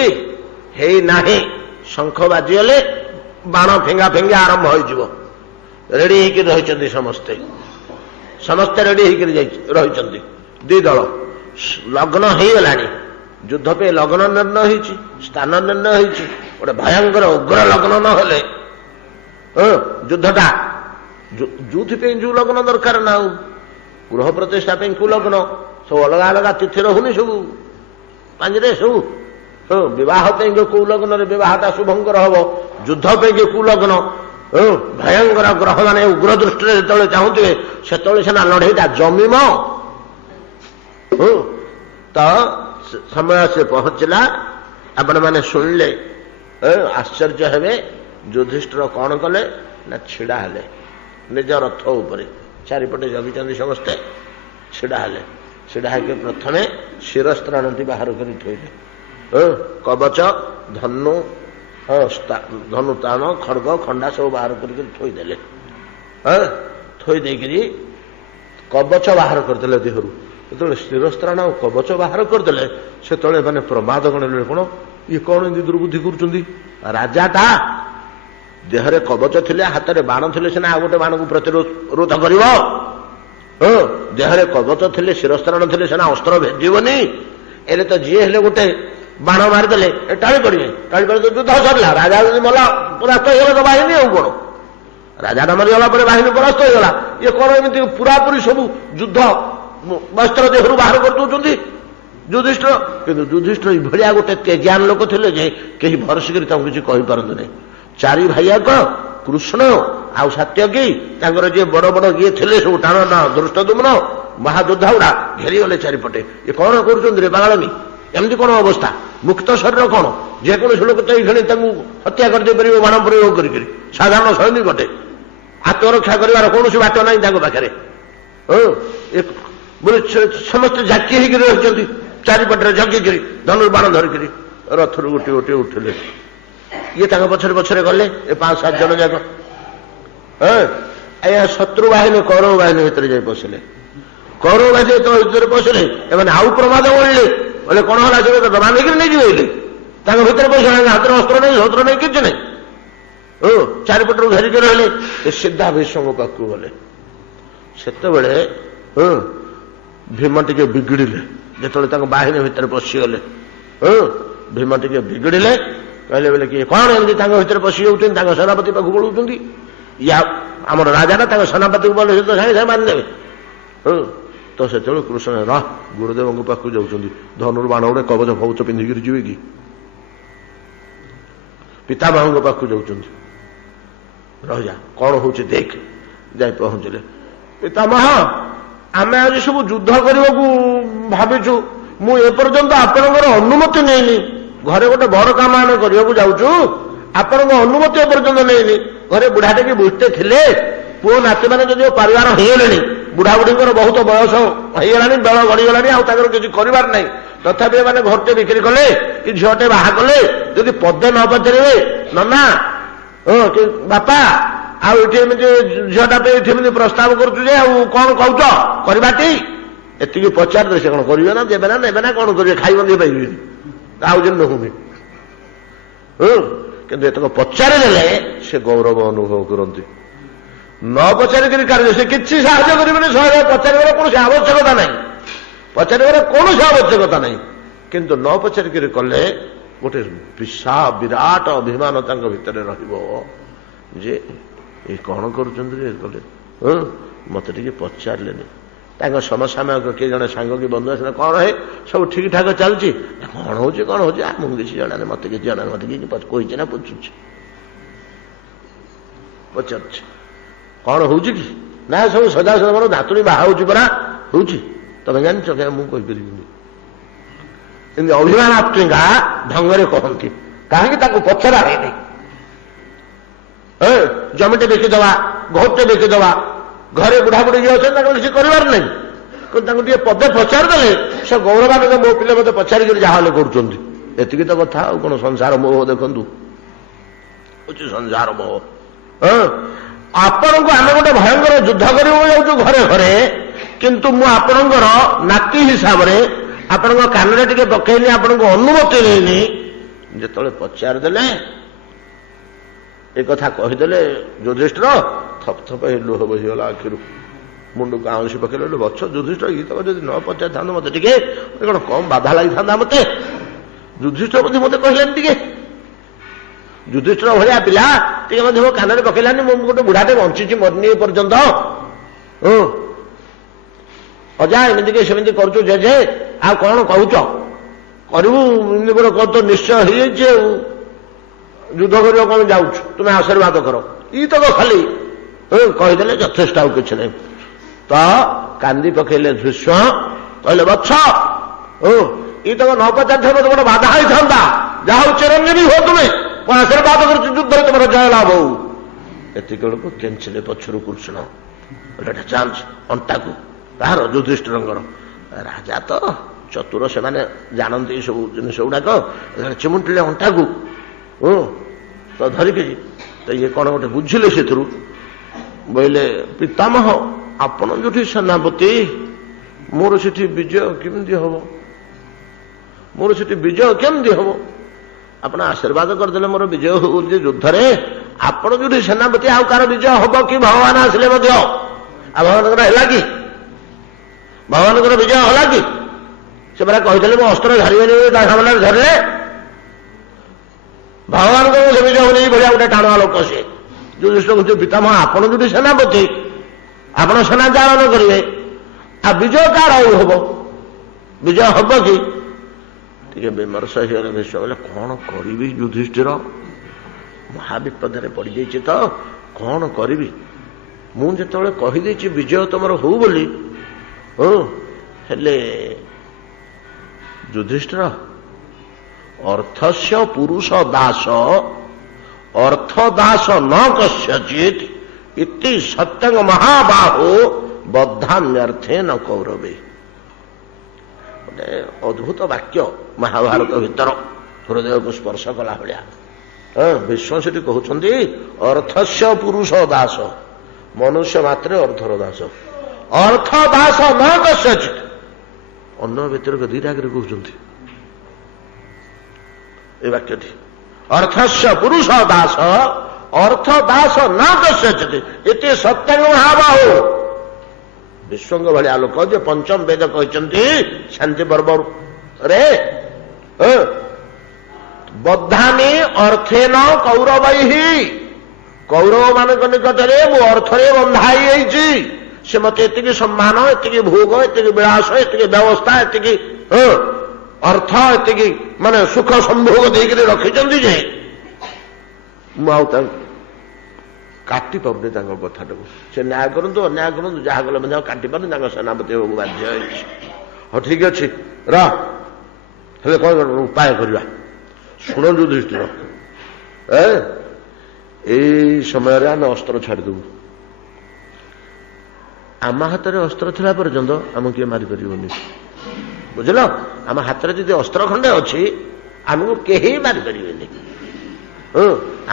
है नाही शंख बाजीगले बाण फिंगा फिंगा आरंभ हो रेडी रही समस्ते समस्ते रेडी रही दी दल लग्न हो गलानी युद्ध पे लग्न निर्णय हो स्थान निर्णय हो गोटे भयंकर उग्र लग्न न हेले युद्धटा जो लग्न दरकार ना गृह प्रतिष्ठा कौ लग्न सब अलग अलग तिथि रहुनि सब पांजरे सब बह कौ लग्न बहटा शुभंकर हम युद्ध पे कौ लग्न भयंकर ग्रह मान उग्र दृष्टि जो चाहूे से सीना लड़ईटा जमीम तो समय से पहुंचला आपण मैंने शुणिले आश्चर्य हे युधिष्ठिर कौन कले ना छिड़ा हेले निज रथ उपरे चारिपटे जगिचंदी समस्ते छिड़ा हेले छिड़ा है प्रथमे शिरस्त्राणती बाहर कर थोइले कवच धनु धनुतान खड़ग खंडा सब बाहर करके थोईदेले थोईदेकरी कवच बाहर करदे देहरु जो शिरस्त्राण और कवच बाहर करदे से मैंने प्रमाद गणले कौन ये कौन दुर्बुद्धि कर राजाटा देहरे कवच थिले हाथ में बाण थिले सिना आ गोटे बाण को प्रतिरोध कर देहरे कवच थिले शिरस्त्राण थिले सिना अस्त्र भेजनी एले तो जी हेले गोटे बाण मारिदेले टाणी पड़े टाणी पड़े तो युद्ध सरला राजा मला परास्त हो तो बाहिनी आ कौन राजा मरीगला बाहिनी परास्त होगा ये कौन एमती पूरापूरी सब युद्ध वस्त्र देहरु बाहर कर दौरान युधिष्ठिर किंतु युधिष्ठिर भाया गोटे तेजान लोक थे कहीं भरोस कर किसी कहीपरते नहीं चारि भाइयाक कृष्ण आउ सात्यकी जी बड़ बड़ ये थे सब टाण ना दृष्टदुम्न महायोद्धा गुड़ा घेरीगले चारिपटे ये कौन कर पागलमी एमती कौन अवस्था मुक्त शरीर कौन जेकोसी लोक तो ये हत्या करदे पार बाण प्रयोग कर साधारण सैनिक अटे आत्मरक्षा कर कौन बाट ना पाखे बोले समस्त झाकी रही चारिपटे जगिकी धनुर्बाण धरिकी रथरू गोटे गोटे उठिले ये पछरे पछरे गले 5-7 जन जाक शत्रु बाहिनी कौरव बाहिनी भीतर जा पशिले कौरव बाहिनी भीतर पशिले एमाने आउ प्रमाद बोलिले बोले कौन है बांधिक नहीं जाइले भीतर पशा हाथ अस्त्र नहीं शस्त्र नहीं कि नहीं चारिपटू घेरिकी रहिले सीधा भीष्म पाक गले से भीम टे बिगिड़े जो बाहिनी भीतर पशिगले भीम टे बिगिड़े कहले बोले कि कौन एमती भीतर पशि जाऊँ सेनापति पाक बढ़ुंट या आम राजाटा सेनापति को बोले तो सागे सागे मारिदेवे तो से कृष्ण रह गुरुदेव पाक जाऊँ धनुर्बाण गोटे कवच फवच पिंधिक जी कि ପିତାମହଙ୍କ ପାଖକୁ ଯାଉଛନ୍ତି। ରହିଯା, କଣ ହଉଛି ଦେଖ। ଯାଇ ପହଞ୍ଚିଲେ, ପିତାମହ ଆମେ ଆଜି ସବୁ ଯୁଦ୍ଧ କରିବାକୁ ଭାବିଛୁ, ମୁଁ ଏପର୍ଯ୍ୟନ୍ତ ଆପଣଙ୍କର ଅନୁମତି ନେଇନି। ଘରେ ଗୋଟେ ବଡ କାମ ଆମେ କରିବାକୁ ଯାଉଛୁ, ଆପଣଙ୍କ ଅନୁମତି ଏପର୍ଯ୍ୟନ୍ତ ନେଇନି। ଘରେ ବୁଢାଟେ କି ବୁଢୀଟେ ଥିଲେ, ପୁଅ ନାତିମାନେ ଯଦିଓ ପରିବାର ହେଇଗଲେଣି, ବୁଢାବୁଢୀଙ୍କର ବହୁତ ବୟସ ହେଇଗଲାଣି, ବେଳ ଗଡିଗଲାଣି, ଆଉ ତାଙ୍କର କିଛି କରିବାର ନାହିଁ। ତଥାପି ଏମାନେ ଘରଟେ ବିକ୍ରି କଲେ କି ଝିଅଟେ ବାହା କଲେ, ଯଦି ପଦେ ନ ପଚାରିବେ, ନନା ବାପା ଆଉ ଏଠି ଏମିତି ଝିଅଟା ପାଇଁ ଏଠି ଏମିତି ପ୍ରସ୍ତାବ କରୁଛୁ ଯେ ଆଉ କଣ କହୁଛ କରିବାଟି, ଏତିକି ପଚାରିଲେ ସେ କଣ କରିବେ ନା, ଦେବେ ନା, ନେବେ ନା, କଣ କରିବେ, ଖାଇବ ଦେଇ ପାରିବେନି, ଆଉ ଯେମିତି ନହୁନି। କିନ୍ତୁ ଏତକ ପଚାରିଦେଲେ ସେ ଗୌରବ ଅନୁଭବ କରନ୍ତି। ନ ପଚାରିକିରି କାଢ଼ିବେ, ସେ କିଛି ସାହାଯ୍ୟ କରିବେନି। ପଚାରିବାର କୌଣସି ଆବଶ୍ୟକତା ନାହିଁ, ପଚାରିବାର କୌଣସି ଆବଶ୍ୟକତା ନାହିଁ। କିନ୍ତୁ ନ ପଚାରିକିରି କଲେ ଗୋଟେ ବିରାଟ ଅଭିମାନ ତାଙ୍କ ଭିତରେ ରହିବ ଯେ ଏ କଣ କରୁଛନ୍ତି ଯେ କଲେ, ମତେ ଟିକେ ପଚାରିଲେନି। ତାଙ୍କ ସମସାମୟିକ କିଏ ଜଣେ ସାଙ୍ଗ କି ବନ୍ଧୁ ଆସିଲେ, କଣ ହେ ସବୁ ଠିକ ଠାକ ଚାଲିଛି, କଣ ହଉଛି ମୁଁ କିଛି ଜଣାନି, ମତେ କିଛି ଜଣାନି, ମତେ କିଛି କହିଛି ନା ପଚାରୁଛି, କଣ ହଉଛି କି ନା ସବୁ ସଦାସदा ମୋର ନାତୁଣୀ ବାହା ହଉଛି ପରା, ହଉଛି ତମେ ଜାଣିଛ କାହିଁ ମୁଁ କହିପାରିବିନି। ଏମିତି ଅଭିମାନାତ୍ମିକା ଢଙ୍ଗରେ କହନ୍ତି, କାହିଁକି ତାକୁ ପଚରା ହେଇନି। ଜମିଟେ ବିକିଦବା, ଘରଟେ ବିକିଦବା, ଘରେ ବୁଢାବୁଢୀ ଯିଏ ଅଛନ୍ତି ତାଙ୍କର କିଛି କରିବାର ନାହିଁ, କିନ୍ତୁ ତାଙ୍କୁ ଟିକେ ପଦେ ପଚାରିଦେଲେ ସେ ଗୌରବାନ୍ୱିତ, ମୋ ପିଲା ମତେ ପଚାରିକରି ଯାହା ହେଲେ କରୁଛନ୍ତି। ଏତିକି ତ କଥା, ଆଉ କଣ ସଂସାର ମୋହ ଦେଖନ୍ତୁ, ହଉଛି ସଂସାର ମୋହ। ଆପଣଙ୍କୁ ଆମେ ଗୋଟେ ଭୟଙ୍କର ଯୁଦ୍ଧ କରିବାକୁ ଯାଉଛୁ ଘରେ ଘରେ, କିନ୍ତୁ ମୁଁ ଆପଣଙ୍କର ନାତି ହିସାବରେ ଆପଣଙ୍କ କାନରେ ଟିକେ ପକେଇନି, ଆପଣଙ୍କ ଅନୁମତି ନେଇନି। ଯେତେବେଳେ ପଚାରିଦେଲେ, ଏ କଥା କହିଦେଲେ ଯୁଧିଷ୍ଠିର ଥପଥପ ହେଇ ଲୁହ ବହିଗଲା ଆଖିରୁ, ମୁଣ୍ଡକୁ ଆଉଁସି ପକେଇଲେ। ବଛ ଯୁଧିଷ୍ଠିର, ଇଏ ତ ଯଦି ନ ପଚାରିଥାନ୍ତା ମତେ ଟିକେ କଣ କମ ବାଧା ଲାଗିଥାନ୍ତା ମତେ, ଯୁଧିଷ୍ଠିର ମଧ୍ୟ ମତେ କହିଲାନି ଟିକେ, ଯୁଧିଷ୍ଠିର ଭଳିଆ ପିଲା ଟିକେ ମଧ୍ୟ ମୋ କାନରେ ପକେଇଲାନି। ମୁଁ ଗୋଟେ ବୁଢାଟେ ବଞ୍ଚିଛି ମରିନି ଏ ପର୍ଯ୍ୟନ୍ତ, ଅଜା ଏମିତିକି ସେମିତି କରୁଛୁ ଯେ ଆଉ କଣ କହୁଛ କରିବୁ, ଏମିତି ଗୋଟେ କର ତ ନିଶ୍ଚୟ ହେଇଯାଇଛି, ଆଉ ଯୁଦ୍ଧ କରିବା କଣ ଯାଉଛୁ, ତୁମେ ଆଶୀର୍ବାଦ କର। ଇ ତ ଖାଲି କହିଦେଲେ ଯଥେଷ୍ଟ, ଆଉ କିଛି ନାହିଁ। ତ କାନ୍ଦି ପକେଇଲେ ଭୀଷ୍ମ, କହିଲେ ବତ୍ସ ଇ ତକ ନ ପଚାରିଥିବ ମତେ ଗୋଟେ ବାଧା ହେଇଥାନ୍ତା, ଯାହା ହଉ ଚିରଞ୍ଜୀବୀ ହୁଅ ତୁମେ, ମୁଁ ଆଶୀର୍ବାଦ କରୁଛି ଯୁଦ୍ଧରେ ତୁମର ଜୟ ଲାଭ ହଉ। ଏତିକି ବେଳକୁ କେଞ୍ଚିଲେ ପଛରୁ କୃଷ୍ଣ, ଗୋଟେ ଚାନ୍ସ ଅଣ୍ଟାକୁ, କାହାର ଯୁଧିଷ୍ଠିରଙ୍କର। ରାଜା ତ ଚତୁର, ସେମାନେ ଜାଣନ୍ତି ଏ ସବୁ ଜିନିଷ ଗୁଡାକ, ଚିମୁଣ୍ଟିଲେ ଅଣ୍ଟାକୁ ତ ଧରିକିରି, ତ ଇଏ କଣ ଗୋଟେ ବୁଝିଲେ ସେଥିରୁ, ବୋଇଲେ ପିତାମହ ଆପଣ ଯୋଉଠି ସେନାପତି, ମୋର ସେଠି ବିଜୟ କେମିତି ହବ, ମୋର ସେଠି ବିଜୟ କେମିତି ହବ, ଆପଣ ଆଶୀର୍ବାଦ କରିଦେଲେ ମୋର ବିଜୟ ହଉଛି ଯୁଦ୍ଧରେ, ଆପଣ ଯୋଉଠି ସେନାପତି ଆଉ କାହାର ବିଜୟ ହବ କି, ଭଗବାନ ଆସିଲେ ମଧ୍ୟ, ଆଉ ଭଗବାନଙ୍କର ହେଲା କି, ଭଗବାନଙ୍କର ବିଜୟ ହେଲା କି? ସେ ପରା କହିଥିଲେ ମୁଁ ଅସ୍ତ୍ର ଧରିବେନି, ତା ସାମନାରେ ଧରିଲେ ଭଗବାନଙ୍କର ସେ ବିଜୟ ହଉନି। ଭଳିଆ ଗୋଟେ ଟାଣୁଆ ଲୋକ ସେ। ଯୁଧିଷ୍ଠିର କହୁଛି ପିତାମହ ଆପଣ ଯୋଉଠି ସେନାପତି, ଆପଣ ସେନା ଚାଳନ କରିବେ, ଆଉ ବିଜୟ କାହାର ଆଉ ହବ, ବିଜୟ ହବ କି? ଟିକେ ବିମର୍ଷ ହେଇଗଲେ ଭୀଷ୍ମ, କହିଲେ କଣ କରିବି ଯୁଧିଷ୍ଠିର, ମହାବିପଦରେ ପଡିଯାଇଛି ତ କଣ କରିବି। ମୁଁ ଯେତେବେଳେ କହିଦେଇଛି ବିଜୟ ତମର ହଉ ବୋଲି, ହେଲେ ଯୁଧିଷ୍ଠିର ଅର୍ଥସ୍ୟ ପୁରୁଷ ଦାସ, ଅର୍ଥ ଦାସ ନ କସ୍ୟଚିତ୍ ଇତି ସତ୍ୟଂ ମହାବାହୁ ବଦ୍ଧାମ୍ୟର୍ଥେ ନ କୌରବେ। ଗୋଟେ ଅଦ୍ଭୁତ ବାକ୍ୟ ମହାଭାରତ ଭିତର, ହୃଦୟକୁ ସ୍ପର୍ଶ କଲା ଭଳିଆ। ଭୀଷ୍ମ ସେଠି କହୁଛନ୍ତି ଅର୍ଥସ୍ୟ ପୁରୁଷ ଦାସ, ମନୁଷ୍ୟ ମାତ୍ରେ ଅର୍ଥର ଦାସ, ଅର୍ଥ ଦାସ ନ କସ୍ୟଚିତ୍, ଅନ୍ୟ ବ୍ୟତିରେକ ଦିଟା ଆଗରେ କହୁଛନ୍ତି ଏ ବାକ୍ୟଟି। ଅର୍ଥସ୍ୟ ପୁରୁଷ ଦାସ, ଅର୍ଥ ଦାସ ନ କସ୍ୟଚିତ୍ ଏତେ ସତ୍ୟଂ ମହାବାହୁ। ବିଶ୍ୱଙ୍କ ଭଳିଆ ଲୋକ ଯେ ପଞ୍ଚମ ବେଦ କହିଛନ୍ତି ଶାନ୍ତି ପର୍ବରେ, ବଦ୍ଧାନି ଅର୍ଥେନ କୌରବୈହି, କୌରବ ମାନଙ୍କ ନିକଟରେ ମୁଁ ଅର୍ଥରେ ବନ୍ଧା ହେଇଯାଇଛି। ସେ ମତେ ଏତିକି ସମ୍ମାନ, ଏତିକି ଭୋଗ, ଏତିକି ବିଳାସ, ଏତିକି ବ୍ୟବସ୍ଥା, ଏତିକି ଅର୍ଥ, ଏତିକି ମାନେ ସୁଖ ସମ୍ଭୋଗ ଦେଇକରି ରଖିଛନ୍ତି ଯେ ମୁଁ ଆଉ କାଟି ପାରୁନି ତାଙ୍କ କଥାଟାକୁ। ସେ ନ୍ୟାୟ କରନ୍ତୁ ଅନ୍ୟାୟ କରନ୍ତୁ ଯାହା କଲେ ମଧ୍ୟ କାଟି ପାରୁନି, ତାଙ୍କ ସେନାପତି ହେବାକୁ ବାଧ୍ୟ ହେଇଛି। ହଉ ଠିକ ଅଛି ର, ହେଲେ କଣ ଉପାୟ କରିବା ଶୁଣ ଯୁଧିଷ୍ଠିର। ଏଇ ସମୟରେ ଆମେ ଅସ୍ତ୍ର ଛାଡ଼ିଦେବୁ। ଆମ ହାତରେ ଅସ୍ତ୍ର ଥିଲା ପର୍ଯ୍ୟନ୍ତ ଆମକୁ କିଏ ମାରିପାରିବନି, ବୁଝିଲ? ଆମ ହାତରେ ଯଦି ଅସ୍ତ୍ର ଖଣ୍ଡେ ଅଛି ଆମକୁ କେହି ମାରିପାରିବେନି।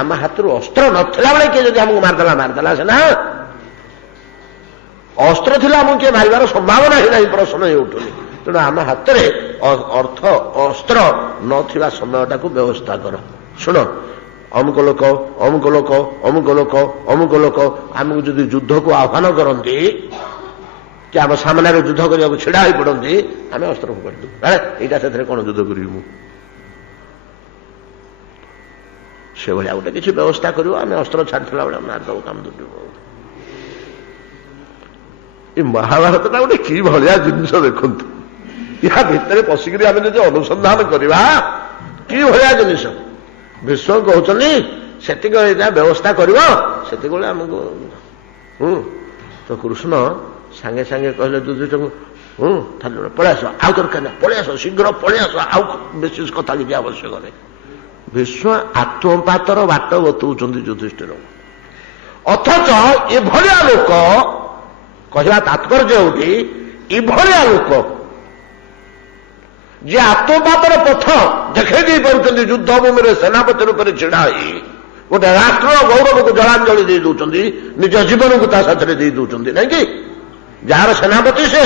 ଆମ ହାତରୁ ଅସ୍ତ୍ର ନଥିଲା ବେଳେ କିଏ ଯଦି ଆମକୁ ମାରିଦେଲା ସିନା, ଅସ୍ତ୍ର ଥିଲା ଆମକୁ କିଏ ମାରିବାର ସମ୍ଭାବନା ହିଁ ନାହିଁ, ପ୍ରଶ୍ନ ହିଁ ଉଠୁନି। ତେଣୁ ଆମ ହାତରେ ଅସ୍ତ୍ର ନଥିବା ସମୟଟାକୁ ବ୍ୟବସ୍ଥା କର। ଶୁଣ, ଅମୁକ ଲୋକ ଅମୁକ ଲୋକ ଅମୁକ ଲୋକ ଅମୁକ ଲୋକ ଆମକୁ ଯଦି ଯୁଦ୍ଧକୁ ଆହ୍ୱାନ କରନ୍ତି କି ଆମ ସାମ୍ନାରେ ଯୁଦ୍ଧ କରିବାକୁ ଛିଡା ହୋଇ ପଡନ୍ତି, ଆମେ ଅସ୍ତ୍ର ଫୋପାଡ଼ିଦେବୁ। ଏଇଟା ସେଥିରେ କଣ ଯୁଦ୍ଧ କରିବି ମୁଁ? ସେଭଳିଆ ଗୋଟେ କିଛି ବ୍ୟବସ୍ଥା କରିବ, ଆମେ ଅସ୍ତ୍ର ଛାଡ଼ିଥିଲା ବେଳେ ମାରିଦେବୁ, କାମ ଦୁଟିବ। ଏ ମହାଭାରତଟା ଗୋଟେ କି ଭଳିଆ ଜିନିଷ ଦେଖନ୍ତୁ। ଏହା ଭିତରେ ପଶିକିରି ଆମେ ଯଦି ଅନୁସନ୍ଧାନ କରିବା, କି ଭଳିଆ ଜିନିଷ। ଭୀଷ୍ମ କହୁଛନ୍ତି ସେତିକି ଏଇଟା ବ୍ୟବସ୍ଥା କରିବ, ସେତିକିବେଳେ ଆମକୁ ତ କୃଷ୍ଣ ସାଙ୍ଗେ ସାଙ୍ଗେ କହିଲେ ଯୁଧିଷ୍ଠିରଙ୍କୁ, ପଳେଇ ଆସ, ଆଉ ଦରକାର ନାହିଁ, ପଳେଇ ଆସ, ଶୀଘ୍ର ପଳେଇ ଆସ, ଆଉ ବେଶୀ କଥା କିଛି ଆବଶ୍ୟକ ନାହିଁ। ଭୀଷ୍ମ ଆତ୍ମପାତର ବାଟ ବତଉଛନ୍ତି ଯୁଧିଷ୍ଠିରଙ୍କୁ। ଅଥଚ ଏଭଳିଆ ଲୋକ, କହିବା ତାତ୍ପର୍ଯ୍ୟ ହଉଛି ଏଭଳିଆ ଲୋକ ଯେ ଆତ୍ମପାତର ପଥ ଦେଖାଇ ଦେଇ ପାରୁଛନ୍ତି, ଯୁଦ୍ଧ ଭୂମିରେ ସେନାପତି ରୂପରେ ଛିଡା ହୋଇ ଗୋଟେ ରାଷ୍ଟ୍ରର ଗୌରବକୁ ଜଳାଞ୍ଜଳି ଦେଇ ଦଉଛନ୍ତି, ନିଜ ଜୀବନକୁ ତା ସାଥିରେ ଦେଇ ଦଉଛନ୍ତି। ନାଇଁ କି? ଯାହାର ସେନାପତି ସେ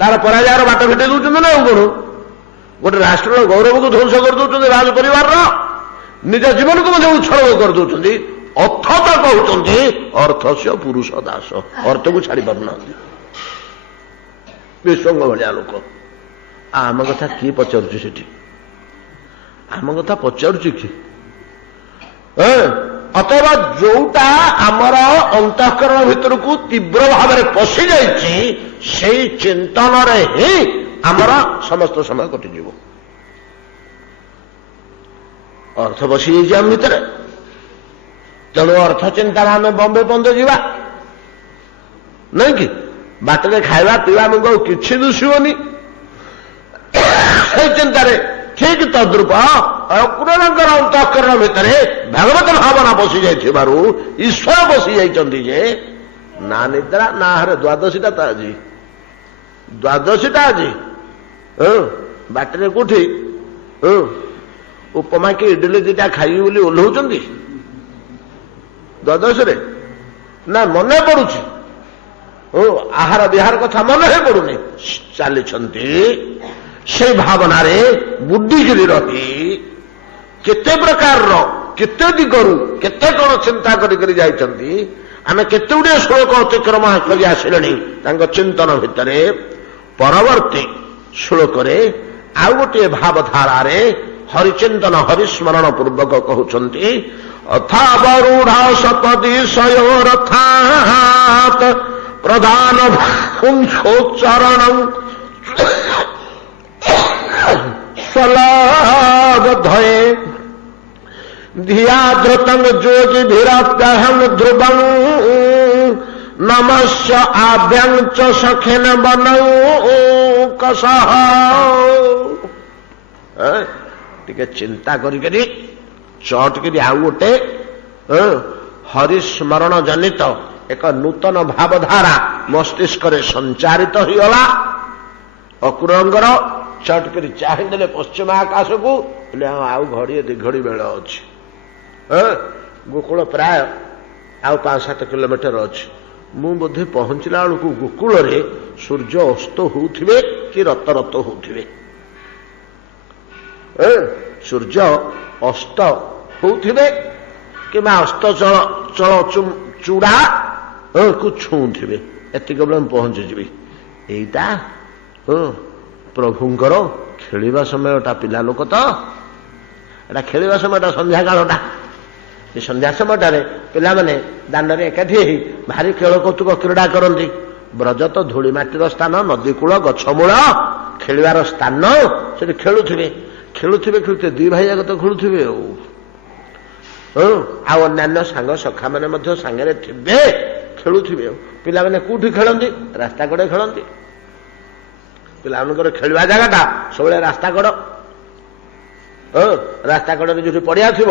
ତାର ପରାଜୟର ବାଟ ଫିଟେଇ ଦଉଛନ୍ତି ନା ଆଉ କଣ? ଗୋଟେ ରାଷ୍ଟ୍ରର ଗୌରବକୁ ଧ୍ୱଂସ କରିଦଉଛନ୍ତି, ରାଜ ପରିବାରର ନିଜ ଜୀବନକୁ ମଧ୍ୟ ଉତ୍ସର୍ଗ କରିଦଉଛନ୍ତି। ଅଥଚ କହୁଛନ୍ତି ଅର୍ଥସ୍ୟ ପୁରୁଷ ଦାସ, ଅର୍ଥକୁ ଛାଡି ପାରୁନାହାନ୍ତି। ବିଶ୍ୱଙ୍କ ଭଳିଆ ଲୋକ। ଆମ କଥା କିଏ ପଚାରୁଛି ସେଠି? ଆମ କଥା ପଚାରୁଛି କି? ଅଥବା ଯୋଉଟା ଆମର ଅନ୍ତଃକରଣ ଭିତରକୁ ତୀବ୍ର ଭାବରେ ପଶି ଯାଇଛି, ସେଇ ଚିନ୍ତନରେ ହିଁ ଆମର ସମସ୍ତ ସମୟ କଟିଯିବ। ଅର୍ଥ ବସିଯାଇଛି ଆମ ଭିତରେ, ତେଣୁ ଅର୍ଥ ଚିନ୍ତାରେ ଆମେ ବମ୍ବେ ପର୍ଯ୍ୟନ୍ତ ଯିବା, ନାଇଁ କି? ବାଟରେ ଖାଇବା ପିଇବା ଆମକୁ ଆଉ କିଛି ଦୁଷିବନି। ସେଇ ଚିନ୍ତାରେ ଠିକ ତଦ୍ରୂପ ଅକୁରଙ୍କର ଅନ୍ତଃକରଣ ଭିତରେ ଭଗବତ ଭାବନା ବସି ଯାଇଥିବାରୁ ଈଶ୍ୱର ବସି ଯାଇଛନ୍ତି ଯେ ନା ନିଦ୍ରା ନା ଆହାର। ଦ୍ୱାଦଶୀଟା ତ ଆଜି, ଦ୍ୱାଦଶୀଟା ଆଜି। ବାଟରେ କୋଉଠି ଉପମା କି ଇଡିଲି ଦିଟା ଖାଇବି ବୋଲି ଓହ୍ଲଉଛନ୍ତି ଦ୍ୱାଦଶୀରେ? ନା ମନେ ପଡୁଛି? ଆହାର ବିହାର କଥା ମନେ ହିଁ ପଡୁନି। ଚାଲିଛନ୍ତି ସେଇ ଭାବନାରେ ବୁଡିକିରି ରହି କେତେ ପ୍ରକାରର, କେତେ ଦିଗରୁ କେତେ କଣ ଚିନ୍ତା କରିକରି ଯାଇଛନ୍ତି। ଆମେ କେତେ ଗୁଡ଼ିଏ ଶ୍ଳୋକ ଅତିକ୍ରମ କରି ଆସିଲେଣି ତାଙ୍କ ଚିନ୍ତନ ଭିତରେ। ପରବର୍ତ୍ତୀ ଶ୍ଳୋକରେ ଆଉ ଗୋଟିଏ ଭାବଧାରାରେ ହରିଚିନ୍ତନ ହରିସ୍ମରଣ ପୂର୍ବକ କହୁଛନ୍ତି, ଅଥାବରୁଢ ସପଦି ସୟୋରଥାତ ପ୍ରଧାନ ଚରଣ ସ୍ୱଲାବଧୟେ ଧିୟାଧୃତଂ ଯୋଗୀ ଭୀରପ୍ୟହଂ ଧ୍ରୁବଂ ନମସ୍ୟ ଆଭ୍ୟଂ ଚ ସଖେନ ବନଂ କସଃ। ଟିକେ ଚିନ୍ତା କରିକରି ଚଟକିରି ଆଉ ଗୋଟେ ହରିସ୍ମରଣ ଜନିତ ଏକ ନୂତନ ଭାବଧାରା ମସ୍ତିଷ୍କରେ ସଞ୍ଚାରିତ ହୋଇଗଲା। ଅକୁରଙ୍ଗର ଚଟକିରି ଚାହିଁଦେଲେ ପଶ୍ଚିମ ଆକାଶକୁ, ହେଲେ ଆଉ ଘଡ଼ିଏ ଦିଘଡ଼ି ବେଳ ଅଛି। ଗୋକୁଳ ପ୍ରାୟ ଆଉ 5-7 କିଲୋମିଟର ଅଛି। ମୁଁ ବୋଧେ ପହଞ୍ଚିଲା ବେଳକୁ ଗୋକୁଳରେ ସୂର୍ଯ୍ୟ ଅସ୍ତ ହଉଥିବେ କି ରତ ହଉଥିବେ। ସୂର୍ଯ୍ୟ ଅସ୍ତ ହଉଥିବେ କିମ୍ବା ଅସ୍ତ ଚଳ ଚୂଡ଼ା କୁ ଛୁଉଁଥିବେ। ଏତିକି ବେଳେ ମୁଁ ପହଞ୍ଚିଯିବି। ଏଇଟା ପ୍ରଭୁଙ୍କର ଖେଳିବା ସମୟଟା। ପିଲା ଲୋକ ତ ଏଟା ଖେଳିବା ସମୟଟା, ସନ୍ଧ୍ୟା କାଳଟା। ଏ ସନ୍ଧ୍ୟା ସମୟଟାରେ ପିଲାମାନେ ଦାଣ୍ଡରେ ଏକାଠି ହେଇ ଭାରି ଖେଳ କୌତୁକ କ୍ରୀଡ଼ା କରନ୍ତି। ବ୍ରଜ ତ ଧୂଳି ମାଟିର ସ୍ଥାନ, ନଦୀକୂଳ ଗଛମୂଳ ଖେଳିବାର ସ୍ଥାନ। ସେଠି ଖେଳୁଥିବେ ଖେଳୁଥିବେ ଦି ଭାଇ ଯାକ ତ ଖେଳୁଥିବେ। ଆଉ ଆଉ ଅନ୍ୟାନ୍ୟ ସାଙ୍ଗ ସଖା ମାନେ ମଧ୍ୟ ସାଙ୍ଗରେ ଥିବେ, ଖେଳୁଥିବେ। ପିଲାମାନେ କୋଉଠି ଖେଳନ୍ତି? ରାସ୍ତା କଡ଼େ ଖେଳନ୍ତି। ପିଲାମାନଙ୍କର ଖେଳିବା ଜାଗାଟା ସବୁବେଳେ ରାସ୍ତା କଡ଼। ରାସ୍ତା କଡ଼ରେ ଯୋଉଠି ପଡ଼ିଆ ଥିବ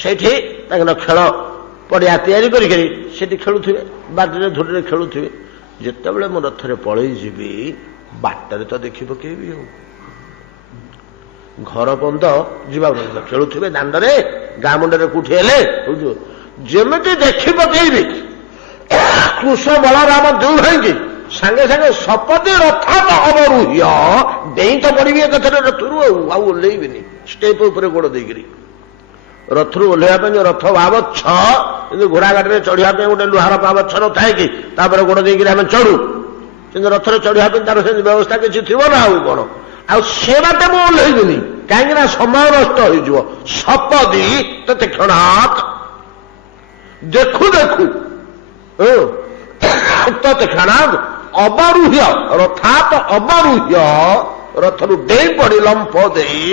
ସେଇଠି ତାଙ୍କର ଖେଳ ପଡ଼ିଆ ତିଆରି କରିକିରି ସେଠି ଖେଳୁଥିବେ, ବାଟରେ ଧୂଳିରେ ଖେଳୁଥିବେ। ଯେତେବେଳେ ମୁଁ ରଥରେ ପଳେଇ ଯିବି ବାଟରେ ତ ଦେଖି ପକେଇବି। ଆଉ ଘର ପର୍ଯ୍ୟନ୍ତ ଯିବା ଖେଳୁଥିବେ ଦାଣ୍ଡରେ, ଗାଁ ମୁଣ୍ଡରେ କୋଉଠି ହେଲେ ଯେମିତି ଦେଖି ପକେଇବି କୃଷ୍ଣ ବଳରାମ ଦୁଇ ଭାଇକି ସାଙ୍ଗେ ସାଙ୍ଗେ ଶପତି ରଥାତ ଅବରୁହ୍ୟ, ଡେଇଁ ତ ପଡ଼ିବି ଏକାଥରେ ରଥରୁ, ଆଉ ଓହ୍ଲେଇବିନି। ଷ୍ଟେପ ଉପରେ ଗୋଡ଼ ଦେଇକିରି ରଥରୁ ଓହ୍ଲେଇବା ପାଇଁ ଯୋଉ ରଥ ପାବଚ୍ଛ, କିନ୍ତୁ ଘୋଡ଼ା ଗାଡ଼ିରେ ଚଢ଼ିବା ପାଇଁ ଗୋଟେ ଲୁହାର ପାବଚ୍ଛ ନଥାଏ କି, ତାପରେ ଗୋଡ଼ ଦେଇକିରି ଆମେ ଚଢ଼ୁ। କିନ୍ତୁ ରଥରେ ଚଢ଼ିବା ପାଇଁ ତାର ସେମିତି ବ୍ୟବସ୍ଥା କିଛି ଥିବ ନା। ଆଉ କଣ, ଆଉ ସେ ବାଟେ ମୁଁ ଓହ୍ଲେଇବିନି, କାହିଁକି ନା ସମୟ ନଷ୍ଟ ହେଇଯିବ। ସପଦି ତତେ କ୍ଷଣାତ୍, ଦେଖୁ ଦେଖୁ ତତେ କ୍ଷଣାତ୍ ଅବରୁହ୍ୟ, ରଥାତ୍ ଅବରୁହ୍ୟ, ରଥରୁ ଡେଇଁ ପଡ଼ି ଲମ୍ଫ ଦେଇ।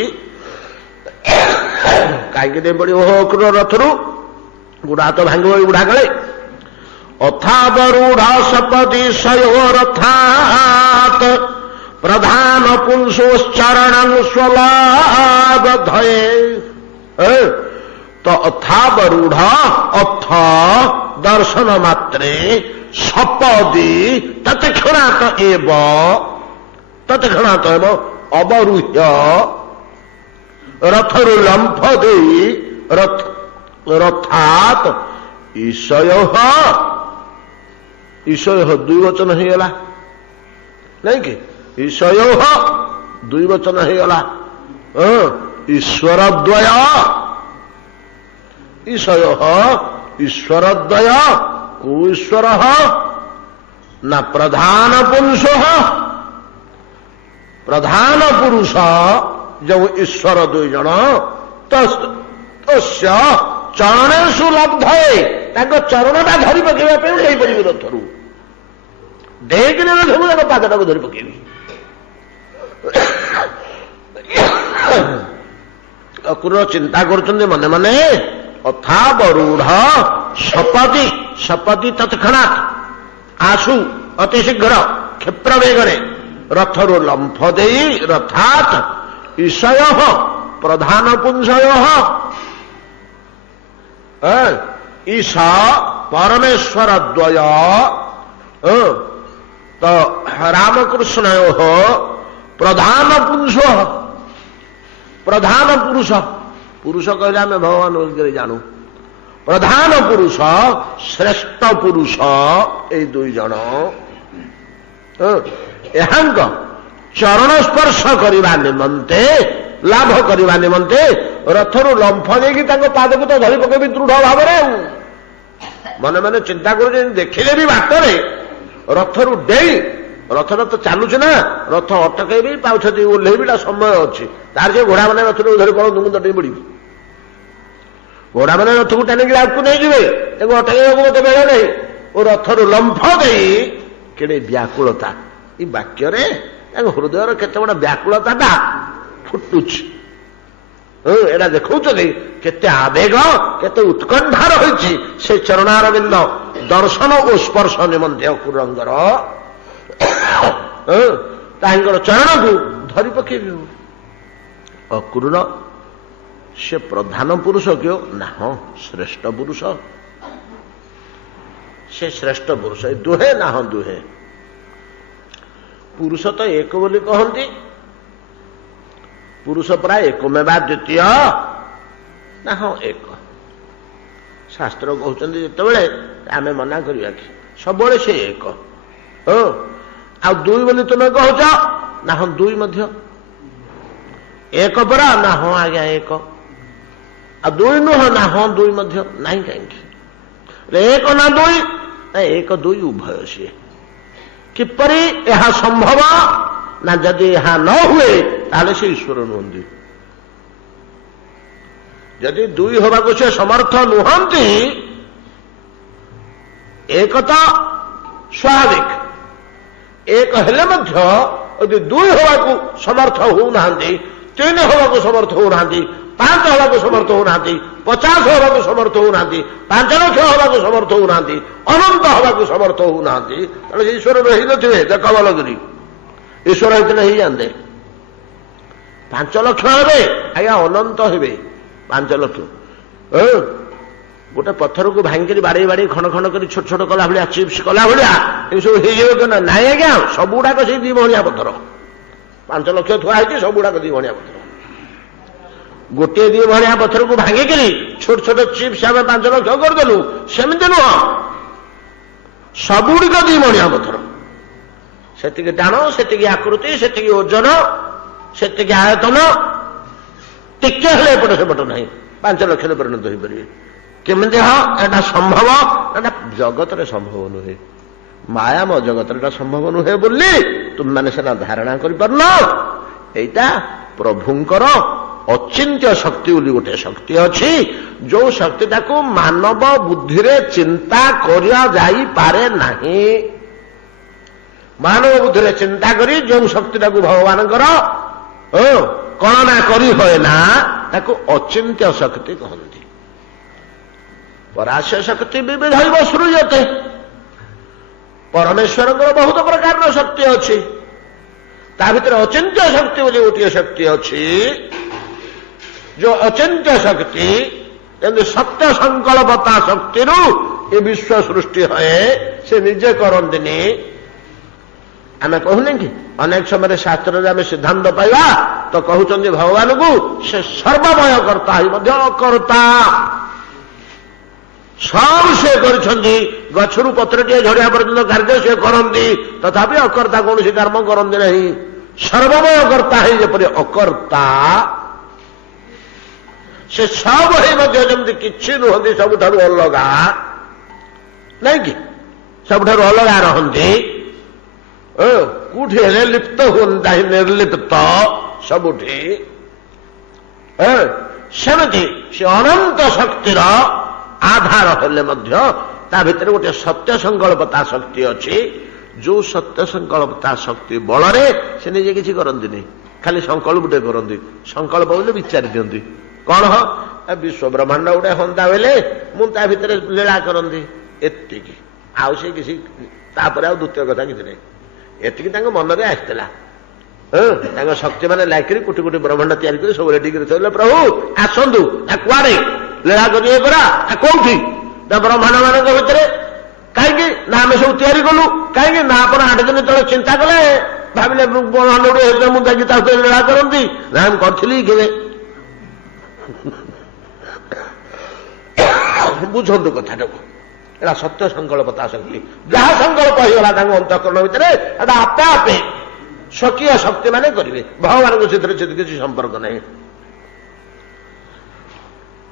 କାହିଁକି ଡେଇଁ ପଡ଼ିବ ରଥରୁ? ଗୁଡ଼ା ହାତ ଭାଙ୍ଗିବ ଏଇ ବୁଢ଼ା କାଳେ। ଅଥାବରୁଢ଼ ସପଦି ଶୟୋ ରଥାତ୍ ପ୍ରଧାନ ପୁଂସୋଶ୍ଚରଣ ସ୍ୱଲାଗଧୟେ। ତ ଅଥାବରୁଢ଼ ଅଥ ଦର୍ଶନ ମାତ୍ରେ ସପଦି ତତ୍କ୍ଷଣାତ ଏବ, ତତ୍କ୍ଷଣାତ ଏବ ଅବରୁହ୍ୟ, ରଥରୁ ଲମ୍ଫ ଦେଇ ରଥାତ୍ ଈଶୟ, ଈଶୟ ଦୁଇ ବଚନ ହେଇଗଲା ନାଇଁ କି? ଈଶୟ ଦୁଇ ବଚନ ହେଇଗଲା। ଈଶ୍ୱର ଦ୍ୱୟ, ଈଶୟ ଈଶ୍ୱର ଦ୍ୱୟ। କୋଉ ଈଶ୍ୱର ନା ପ୍ରଧାନ ପୁରୁଷ, ପ୍ରଧାନ ପୁରୁଷ ଯେଉଁ ଈଶ୍ୱର ଦୁଇ ଜଣ, ତସ୍ୟ ଚରଣେଷୁ ଲବ୍ଧେ, ତାଙ୍କ ଚରଣଟା ଧରି ପକେଇବା ପାଇଁ ଯାଇପାରିବି ରଥରୁ। ଡେଇଁକିରି ରଥରୁ ତାଙ୍କ ପାଦଟାକୁ ଧରି ପକେଇବି। ଅକ୍ରୁର ଚିନ୍ତା କରୁଛନ୍ତି ମନେ ମନେ। ଅଥାବରୁଢ଼ ସପତି, ସପତି ତତ୍କ୍ଷଣାତ୍, ଆସୁ ଅତି ଶୀଘ୍ର କ୍ଷିପ୍ର ବେଗରେ ରଥରୁ ଲମ୍ଫ ଦେଇ, ରଥାତ୍ ଈଶୟ ପ୍ରଧାନ ପୁଂସୟ, ଈଶ ପରମେଶ୍ୱର ଦ୍ୱୟ, ତ ରାମକୃଷ୍ଣୟୋଃ ପ୍ରଧାନ ପୁରୁଷ, ପ୍ରଧାନ ପୁରୁଷ, ପୁରୁଷ କହିଲେ ଆମେ ଭଗବାନ ବୋଲି ଜାଣୁ। ପ୍ରଧାନ ପୁରୁଷ, ଶ୍ରେଷ୍ଠ ପୁରୁଷ, ଏଇ ଦୁଇ ଜଣ ଏହାଙ୍କ ଚରଣ ସ୍ପର୍ଶ କରିବା ନିମନ୍ତେ, ଲାଭ କରିବା ନିମନ୍ତେ ରଥରୁ ଲମ୍ଫ ନେଇକି ତାଙ୍କ ପାଦକୁ ତ ଧରି ପକେଇବି ଦୃଢ ଭାବରେ। ଆଉ ମନେ ମନେ ଚିନ୍ତା କରୁଛନ୍ତି, ଦେଖିଲେ ବି ବାଟରେ ରଥରୁ ଡେଇଁ, ରଥଟା ତ ଚାଲୁଛି ନା, ରଥ ଅଟକେଇବି, ପାଉଛନ୍ତି ଓହ୍ଲେଇବି, ତା ସମୟ ଅଛି। ତାର ସେ ଘୋଡ଼ା ମାନେ ରଥରୁ ଧରି ପଳନ୍ତୁ, ମୁଁ ତ ଡେଇଁ ପଡ଼ିବି। ଘୋଡ଼ା ମାନେ ରଥକୁ ଟାଣିକି ଆଗକୁ ନେଇଯିବେ, ତାକୁ ଅଟକେଇବାକୁ ମତେ ବେଳ ନାହିଁ। ଓ ରଥରୁ ଲମ୍ଫ ଦେଇ, କେଡ଼େ ବ୍ୟାକୁଳତା ଏଇ ବାକ୍ୟରେ, ତାଙ୍କ ହୃଦୟର କେତେ ବଡ଼ ବ୍ୟାକୁଳତାଟା ଫୁଟୁଛି। ଏଇଟା ଦେଖଉଛନ୍ତି କେତେ ଆବେଗ, କେତେ ଉତ୍କଣ୍ଠା ରହିଛି ସେ ଚରଣାରବିନ୍ଦ ଦର୍ଶନ ଓ ସ୍ପର୍ଶ ନିମନ୍ତେ ଅକ୍ରୁରଙ୍କର। ତାଙ୍କର ଚରଣକୁ ଧରି ପକେଇବି। ଅକ୍ରୁର ସେ ପ୍ରଧାନ ପୁରୁଷ କିଓ ନା? ହଁ, ଶ୍ରେଷ୍ଠ ପୁରୁଷ, ସେ ଶ୍ରେଷ୍ଠ ପୁରୁଷ। ଏ ଦୁହେଁ ନା? ହଁ ଦୁହେଁ। ପୁରୁଷ ତ ଏକ ବୋଲି କହନ୍ତି, ପୁରୁଷ ପ୍ରାୟ ଏକମେବା ଦ୍ୱିତୀୟ ନା? ହଁ ଏକ। ଶାସ୍ତ୍ର କହୁଛନ୍ତି ଯେତେବେଳେ ଆମେ ମନା କରିବା କି ସବୁବେଳେ ସେ ଏକ। ଆଉ ଦୁଇ ବୋଲି ତୁମେ କହୁଛ ନା? ହଁ ଦୁଇ ମଧ୍ୟ। ଏକ ପରା? ନା ହଁ ଆଜ୍ଞା ଏକ। ଆଉ ଦୁଇ ନୁହଁ ନା? ହଁ ଦୁଇ ମଧ୍ୟ। ନାହିଁ କାହିଁକି? ଏକ ନା ଦୁଇ? ଏକ ଦୁଇ ଉଭୟ ସିଏ। କିପରି ଏହା ସମ୍ଭବ? ନା ଯଦି ଏହା ନ ହୁଏ ତାହେଲେ ସେ ଈଶ୍ୱର ନୁହନ୍ତି। ଯଦି ଦୁଇ ହେବାକୁ ସେ ସମର୍ଥ ନୁହନ୍ତି, ଏକ ତ ସ୍ୱାଭାବିକ, ଏକ ହେଲେ ମଧ୍ୟ ଯଦି ଦୁଇ ହେବାକୁ ସମର୍ଥ ହଉନାହାନ୍ତି, ତିନି ହେବାକୁ ସମର୍ଥ ହଉନାହାନ୍ତି, 5 ହେବାକୁ ସମର୍ଥ ହଉନାହାନ୍ତି, 50 ହେବାକୁ ସମର୍ଥ ହଉନାହାନ୍ତି, 5 ଲକ୍ଷ ହେବାକୁ ସମର୍ଥ ହଉନାହାନ୍ତି, ଅନନ୍ତ ହେବାକୁ ସମର୍ଥ ହଉନାହାନ୍ତି, ତାହେଲେ ଈଶ୍ୱର ରହିନଥିବେ। ଦେଖ ଭଲକରି, ଈଶ୍ୱର ହେଇଥିଲେ ହେଇଯାନ୍ତେ। 5 ଲକ୍ଷ ହେବେ ଆଜ୍ଞା, ଅନନ୍ତ ହେବେ 5 ଲକ୍ଷ। ଗୋଟେ ପଥରକୁ ଭାଙ୍ଗିକରି ବାଡେଇ ବାଡେଇ ଖଣ୍ଡ ଖଣ୍ଡ କରି ଛୋଟ ଛୋଟ କଲା ଭଳିଆ, ଚିପ୍ସ କଲା ଭଳିଆ ଏମିତି ସବୁ ହେଇଯିବ କି ନା? ନାଇଁ ଆଜ୍ଞା, ସବୁଗୁଡାକ ସେଇ 2 ଭଣିଆ ପଥର। 5 ଲକ୍ଷ ଥୁଆ ହେଇଛି, ସବୁଗୁଡାକ 2 ଭଣିଆ ପଥର। ଗୋଟିଏ 2 ଭଣିଆ ପଥରକୁ ଭାଙ୍ଗିକରି ଛୋଟ ଛୋଟ ଚିପ୍ସ ଆମେ 5 ଲକ୍ଷ କରିଦେଲୁ, ସେମିତି ନୁହଁ। ସବୁଗୁଡ଼ିକ 2 ଭଣିଆ ପଥର। ସେତିକି ଟାଣ, ସେତିକି ଆକୃତି, ସେତିକି ଓଜନ, ସେତିକି ଆୟତନ, ଟିକେ ହେଲେ ଏପଟ ସେପଟ ନାହିଁ। 5 ଲକ୍ଷରେ ପରିଣତ ହୋଇପାରିବେ। କେମିତି? ହଁ, ଏଟା ସମ୍ଭବ। ଏଟା ଜଗତରେ ସମ୍ଭବ ନୁହେଁ, ମାୟାମ ଜଗତରେ ଏଟା ସମ୍ଭବ ନୁହେଁ ବୋଲି ତୁମମାନେ ସିନା ଧାରଣା କରିପାରୁନ। ଏଇଟା ପ୍ରଭୁଙ୍କର ଅଚିନ୍ତ୍ୟ ଶକ୍ତି ବୋଲି ଗୋଟେ ଶକ୍ତି ଅଛି, ଯୋଉ ଶକ୍ତିଟାକୁ ମାନବ ବୁଦ୍ଧିରେ ଚିନ୍ତା କରାଯାଇପାରେ ନାହିଁ। ମାନବ ବୁଦ୍ଧିରେ ଚିନ୍ତା କରି ଯେଉଁ ଶକ୍ତିଟାକୁ ଭଗବାନଙ୍କର କଳନା କରି ହୁଏ ନା, ତାକୁ ଅଚିନ୍ତ୍ୟ ଶକ୍ତି କହନ୍ତି। ପରାସ୍ୟ ଶକ୍ତି ବିବିଧୈବ ସୃଜତେ। ପରମେଶ୍ୱରଙ୍କର ବହୁତ ପ୍ରକାରର ଶକ୍ତି ଅଛି, ତା ଭିତରେ ଅଚିନ୍ତ୍ୟ ଶକ୍ତି ବୋଲି ଗୋଟିଏ ଶକ୍ତି ଅଛି। ଯୋଉ ଅଚିନ୍ତ୍ୟ ଶକ୍ତି, ଯେମିତି ସତ୍ୟ ସଂକଳ୍ପତା ଶକ୍ତିରୁ ଏ ବିଶ୍ୱ ସୃଷ୍ଟି ହୁଏ, ସେ ନିଜେ କରନ୍ତିନି। ଆମେ କହୁନେ କି ଅନେକ ସମୟରେ ଶାସ୍ତ୍ରରେ ଆମେ ସିଦ୍ଧାନ୍ତ ପାଇବା ତ କହୁଛନ୍ତି ଭଗବାନଙ୍କୁ ସେ ସର୍ବମୟ କର୍ତ୍ତା ହିଁ ମଧ୍ୟ ଅକର୍ତ୍ତା। ସବୁ ସେ କରିଛନ୍ତି, ଗଛରୁ ପତ୍ରଟିଏ ଝଡ଼ିବା ପର୍ଯ୍ୟନ୍ତ କାର୍ଯ୍ୟ ସେ କରନ୍ତି, ତଥାପି ଅକର୍ତ୍ତା କୌଣସି କର୍ମ କରନ୍ତି ନାହିଁ। ସର୍ବମୟ କର୍ତ୍ତା ହେଇ ଯେପରି ଅକର୍ତ୍ତା, ସେ ସବୁ ହେଇ ମଧ୍ୟ ଯେମିତି କିଛି ନୁହନ୍ତି, ସବୁଠାରୁ ଅଲଗା, ନାଇଁ କି? ସବୁଠାରୁ ଅଲଗା ରହନ୍ତି। କୋଉଠି ହେଲେ ଲିପ୍ତ ହୁଅନ୍ତା ହିଁ ନିର୍ଲିପ୍ତ ସବୁଠି। ସେମିତି ସେ ଅନନ୍ତ ଶକ୍ତିର ଆଧାର ହେଲେ ମଧ୍ୟ ତା ଭିତରେ ଗୋଟେ ସତ୍ୟ ସଂକଳ୍ପତା ଶକ୍ତି ଅଛି, ଯୋଉ ସତ୍ୟ ସଂକଳ୍ପତା ଶକ୍ତି ବଳରେ ସେ ନିଜେ କିଛି କରନ୍ତିନି, ଖାଲି ସଂକଳ୍ପଟେ କରନ୍ତି। ସଂକଳ୍ପ ବୋଲି ବିଚାରି ଦିଅନ୍ତି। କଣ? ବିଶ୍ୱ ବ୍ରହ୍ମାଣ୍ଡ ଗୋଟେ ହନ୍ତା ବେଲେ ମୁଁ ତା ଭିତରେ ଲୀଳା କରନ୍ତି, ଏତିକି। ଆଉ ସେ କିଛି ତାପରେ ଆଉ ଦ୍ୱିତୀୟ କଥା କିଛି ନାହିଁ। ଏତିକି ତାଙ୍କ ମନରେ ଆସିଥିଲା। ତାଙ୍କ ଶକ୍ତି ମାନେ ଲାଗିକରି କୋଟି କୋଟି ବ୍ରହ୍ମାଣ୍ଡ ତିଆରି କରି ସବୁ ରେଡି କରି ଥିଲେ, ପ୍ରଭୁ ଆସନ୍ତୁ, କୁଆଡେ ଲୀଳା କରିବେ ପରା, କୋଉଠି? ନା ବ୍ରହ୍ମାଣ୍ଡ ମାନଙ୍କ ଭିତରେ। କାହିଁକି? ନା ଆମେ ସବୁ ତିଆରି କଲୁ। କାହିଁକି? ନା ଆପଣ 8 ଦିନ ତଳେ ଚିନ୍ତା କଲେ, ଭାବିଲେ ବ୍ରହ୍ମାଣ୍ଡ ଗୋଟେ ହେଇଥିଲେ ମୁଁ ଯାଇକି ତା ଭିତରେ ଲୀଳା କରନ୍ତି। ନା ମୁଁ କରିଥିଲି କେବେ? ବୁଝନ୍ତୁ କଥାଟାକୁ। ଏଟା ସତ୍ୟ ସଂକଳ୍ପତା ଶକ୍ତି। ଯାହା ସଂକଳ୍ପ ହେଇଗଲା ତାଙ୍କ ଅନ୍ତଃକରଣ ଭିତରେ, ଏଟା ଆପେ ଆପେ ସ୍ୱକୀୟ ଶକ୍ତି ମାନେ କରିବେ, ଭଗବାନଙ୍କ ସେଥିରେ କିଛି ସମ୍ପର୍କ ନାହିଁ।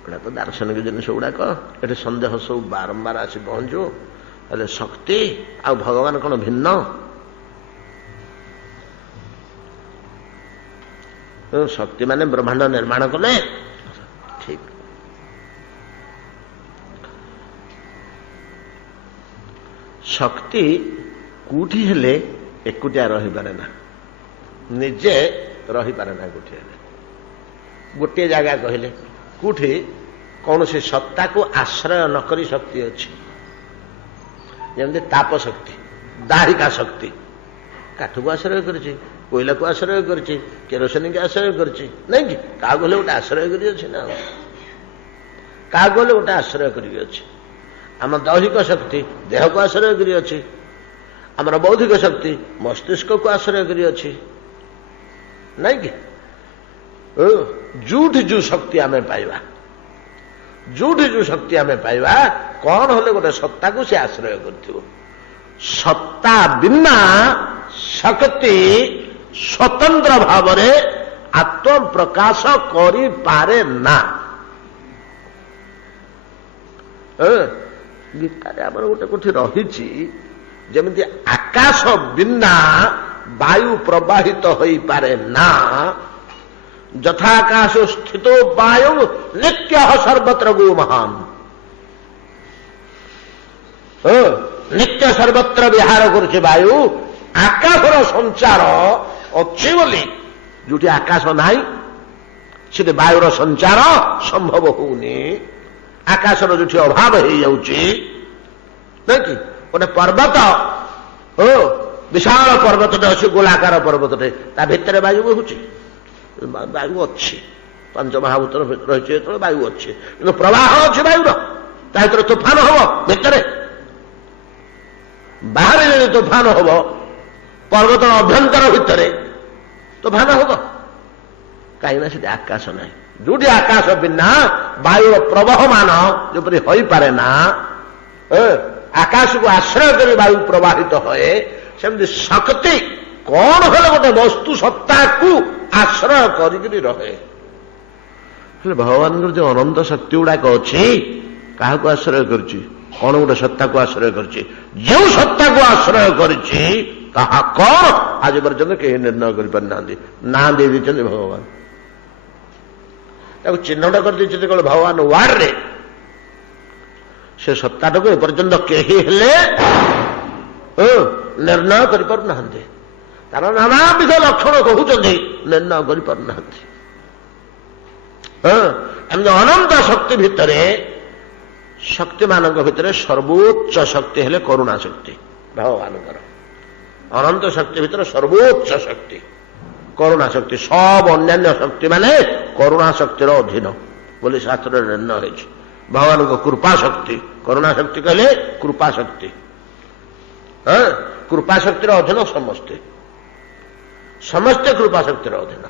ଏଟା ତ ଦାର୍ଶନିକ ଜିନିଷ ଗୁଡାକ। ଏଠି ସନ୍ଦେହ ସବୁ ବାରମ୍ବାର ଆସି ପହଞ୍ଚୁ। ହେଲେ ଶକ୍ତି ଆଉ ଭଗବାନ କଣ ଭିନ୍ନ? ଶକ୍ତି ମାନେ ବ୍ରହ୍ମାଣ୍ଡ ନିର୍ମାଣ କଲେ, ଠିକ। ଶକ୍ତି କୋଉଠି ହେଲେ ଏକୁଟିଆ ରହିପାରେ ନା, ନିଜେ ରହିପାରେ ନା। କୋଉଠି ହେଲେ ଗୋଟିଏ ଜାଗା କହିଲେ, କୋଉଠି କୌଣସି ସତ୍ତାକୁ ଆଶ୍ରୟ ନ କରି ଶକ୍ତି ଅଛି। ଯେମିତି ତାପ ଶକ୍ତି, ଦାହିକା ଶକ୍ତି କାଠକୁ ଆଶ୍ରୟ କରିଛି, କୋଇଲାକୁ ଆଶ୍ରୟ କରିଛି, କେରୋସିନକୁ ଆଶ୍ରୟ କରିଛି, ନାଇଁ କି? କାହାକୁ ହେଲେ ଗୋଟେ ଆଶ୍ରୟ କରି ଅଛି ନା, କାହାକୁ ହେଲେ ଗୋଟେ ଆଶ୍ରୟ କରିକି ଅଛି। ଆମ ଦୈହିକ ଶକ୍ତି ଦେହକୁ ଆଶ୍ରୟ କରି ଅଛି, ଆମର ବୌଦ୍ଧିକ ଶକ୍ତି ମସ୍ତିଷ୍କକୁ ଆଶ୍ରୟ କରି ଅଛି, ନାଇଁ କି? ଯୋଉଠି ଯୋଉ ଶକ୍ତି ଆମେ ପାଇବା, ଯୋଉଠି ଯୋଉ ଶକ୍ତି ଆମେ ପାଇବା, କଣ ହେଲେ ଗୋଟେ ସତ୍ତାକୁ ସେ ଆଶ୍ରୟ କରିଥିବ। ସତ୍ତା ବିନା ଶକ୍ତି ସ୍ୱତନ୍ତ୍ର ଭାବରେ ଆତ୍ମପ୍ରକାଶ କରିପାରେ ନା। ଗୀତାରେ ଆମର ଗୋଟେ କୋଠି ରହିଛି, ଯେମିତି ଆକାଶ ବିନା ବାୟୁ ପ୍ରବାହିତ ହୋଇପାରେ ନା, ଯଥାକାଶ ସ୍ଥିତ ବାୟୁ ନିତ୍ୟ ସର୍ବତ୍ର ଗୋ ମହାନ। ନିତ୍ୟ ସର୍ବତ୍ର ବିହାର କରୁଛି ବାୟୁ। ଆକାଶର ସଞ୍ଚାର ଅଛି ବୋଲି, ଯୋଉଠି ଆକାଶ ନାହିଁ ସେଠି ବାୟୁର ସଞ୍ଚାର ସମ୍ଭବ ହଉନି, ଆକାଶର ଯୋଉଠି ଅଭାବ ହେଇଯାଉଛି, ନାଇଁ କି? ଗୋଟେ ପର୍ବତ, ବିଶାଳ ପର୍ବତଟେ ଅଛି, ଗୋଲାକାର ପର୍ବତଟେ, ତା ଭିତରେ ବାୟୁ ବହୁଛି, ବାୟୁ ଅଛି, ପଞ୍ଚମହାଭୂତ ରହିଛି ଯେତେବେଳେ ବାୟୁ ଅଛି, କିନ୍ତୁ ପ୍ରବାହ ଅଛି ବାୟୁର, ତା ଭିତରେ ତୁଫାନ ହବ, ଭିତରେ ବାହାରେ ଯଦି ତୁଫାନ ହବ, ପର୍ବତର ଅଭ୍ୟନ୍ତର ଭିତରେ ତୁଫାନ ହବ, କାହିଁକିନା ସେଠି ଆକାଶ ନାହିଁ। ଯୋଉଠି ଆକାଶ ବିନା ବାୟୁର ପ୍ରବହମାନ ଯେପରି ହୋଇପାରେ ନା, ଆକାଶକୁ ଆଶ୍ରୟ କରି ବାୟୁ ପ୍ରବାହିତ ହୁଏ, ସେମିତି ଶକ୍ତି କଣ ହେଲେ ଗୋଟେ ବସ୍ତୁ ସତ୍ତାକୁ ଆଶ୍ରୟ କରିକିରି ରହେ। ହେଲେ ଭଗବାନଙ୍କର ଯୋଉ ଅନନ୍ତ ଶକ୍ତି ଗୁଡାକ ଅଛି, କାହାକୁ ଆଶ୍ରୟ କରିଛି? କଣ ଗୋଟେ ସତ୍ତାକୁ ଆଶ୍ରୟ କରିଛି। ଯେଉଁ ସତ୍ତାକୁ ଆଶ୍ରୟ କରିଛି ତାହା କଣ ଆଜି ପର୍ଯ୍ୟନ୍ତ କେହି ନିର୍ଣ୍ଣୟ କରିପାରିନାହାନ୍ତି। ନାଁ ଦେଇ ଦେଇଛନ୍ତି ଭଗବାନ, ତାକୁ ଚିହ୍ନଟ କରିଦେଇଛନ୍ତି କେବଳ ଭଗବାନ ୱାର୍ଡରେ। ସେ ସତ୍ତାଟାକୁ ଏପର୍ଯ୍ୟନ୍ତ କେହି ହେଲେ ନିର୍ଣ୍ଣୟ କରିପାରୁନାହାନ୍ତି। ତାର ନାନାବିଧ ଲକ୍ଷଣ କହୁଛନ୍ତି, ନିର୍ଣ୍ଣୟ କରିପାରୁନାହାନ୍ତି। ଏମିତି ଅନନ୍ତ ଶକ୍ତି ଭିତରେ, ଶକ୍ତିମାନଙ୍କ ଭିତରେ ସର୍ବୋଚ୍ଚ ଶକ୍ତି ହେଲେ କରୁଣା ଶକ୍ତି ଭଗବାନଙ୍କର। ଅନନ୍ତ ଶକ୍ତି ଭିତରେ ସର୍ବୋଚ୍ଚ ଶକ୍ତି କରୁଣା ଶକ୍ତି। ସବୁ ଅନ୍ୟାନ୍ୟ ଶକ୍ତି ମାନେ କରୁଣା ଶକ୍ତିର ଅଧୀନ ବୋଲି ଶାସ୍ତ୍ରରେ ନିର୍ଣ୍ଣୟ ହୋଇଛି। ଭଗବାନଙ୍କ କୃପା ଶକ୍ତି, କରୁଣା ଶକ୍ତି କହିଲେ କୃପା ଶକ୍ତି। କୃପା ଶକ୍ତିର ଅଧୀନ ସମସ୍ତେ, ସମସ୍ତେ କୃପା ଶକ୍ତିର ଅଧୀନ।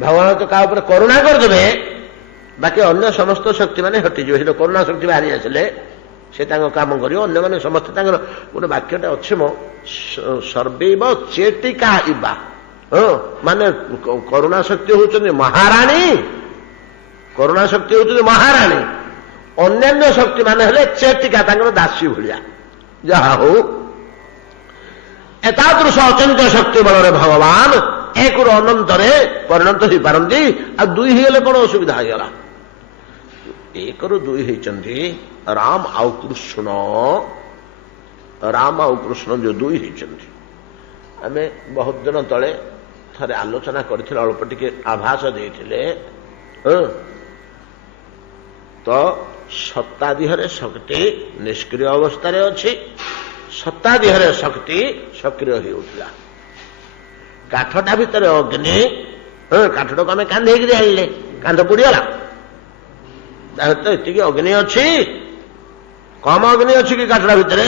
ଭଗବାନ ତ କାହା ଉପରେ କରୁଣା କରିଦେବେ, ବାକି ଅନ୍ୟ ସମସ୍ତ ଶକ୍ତି ମାନେ ହଟିଯିବେ। ସେଟା କରୁଣା ଶକ୍ତି ବାହାରି ଆସିଲେ ସେ ତାଙ୍କ କାମ କରିବ, ଅନ୍ୟମାନେ ସମସ୍ତେ ତାଙ୍କର। ଗୋଟେ ବାକ୍ୟଟା ଅଛି ମୋ, ସର୍ବୈବ ଚେଟିକା ଇବା, ମାନେ କରୁଣା ଶକ୍ତି ହଉଛନ୍ତି ମହାରାଣୀ, କରୁଣା ଶକ୍ତି ହଉଛନ୍ତି ମହାରାଣୀ, ଅନ୍ୟାନ୍ୟ ଶକ୍ତି ମାନେ ହେଲେ ଚେଟିକା, ତାଙ୍କର ଦାସୀ ଭଳିଆ। ଯାହା ହଉ, ଏତାଦୃଶ ଅଚଞ୍ଚ ଶକ୍ତି ବଳରେ ଭଗବାନ ଏକରୁ ଅନନ୍ତରେ ପରିଣତ ହେଇପାରନ୍ତି। ଆଉ ଦୁଇ ହେଇଗଲେ କଣ ଅସୁବିଧା ହେଇଗଲା? ଏକରୁ ଦୁଇ ହେଇଛନ୍ତି ରାମ ଆଉ କୃଷ୍ଣ। ରାମ ଆଉ କୃଷ୍ଣ ଯୋଉ ଦୁଇ ହେଇଛନ୍ତି, ଆମେ ବହୁତ ଦିନ ତଳେ ଥରେ ଆଲୋଚନା କରିଥିଲେ, ଅଳ୍ପ ଟିକେ ଆଭାସ ଦେଇଥିଲେ। ତ ସତ୍ତା ଦେହରେ ଶକ୍ତି ନିଷ୍କ୍ରିୟ ଅବସ୍ଥାରେ ଅଛି, ସତ୍ତା ଦେହରେ ଶକ୍ତି ସକ୍ରିୟ ହେଇଉଠିଲା। କାଠଟା ଭିତରେ ଅଗ୍ନି, କାଠଟାକୁ ଆମେ କାନ୍ଧେଇକିରି ଆଣିଲେ, କାନ୍ଧ ପୋଡ଼ିଗଲା। ତା ଭିତରେ ଏତିକି ଅଗ୍ନି ଅଛି, କମ ଅଗ୍ନି ଅଛି କି କାଠଟା ଭିତରେ?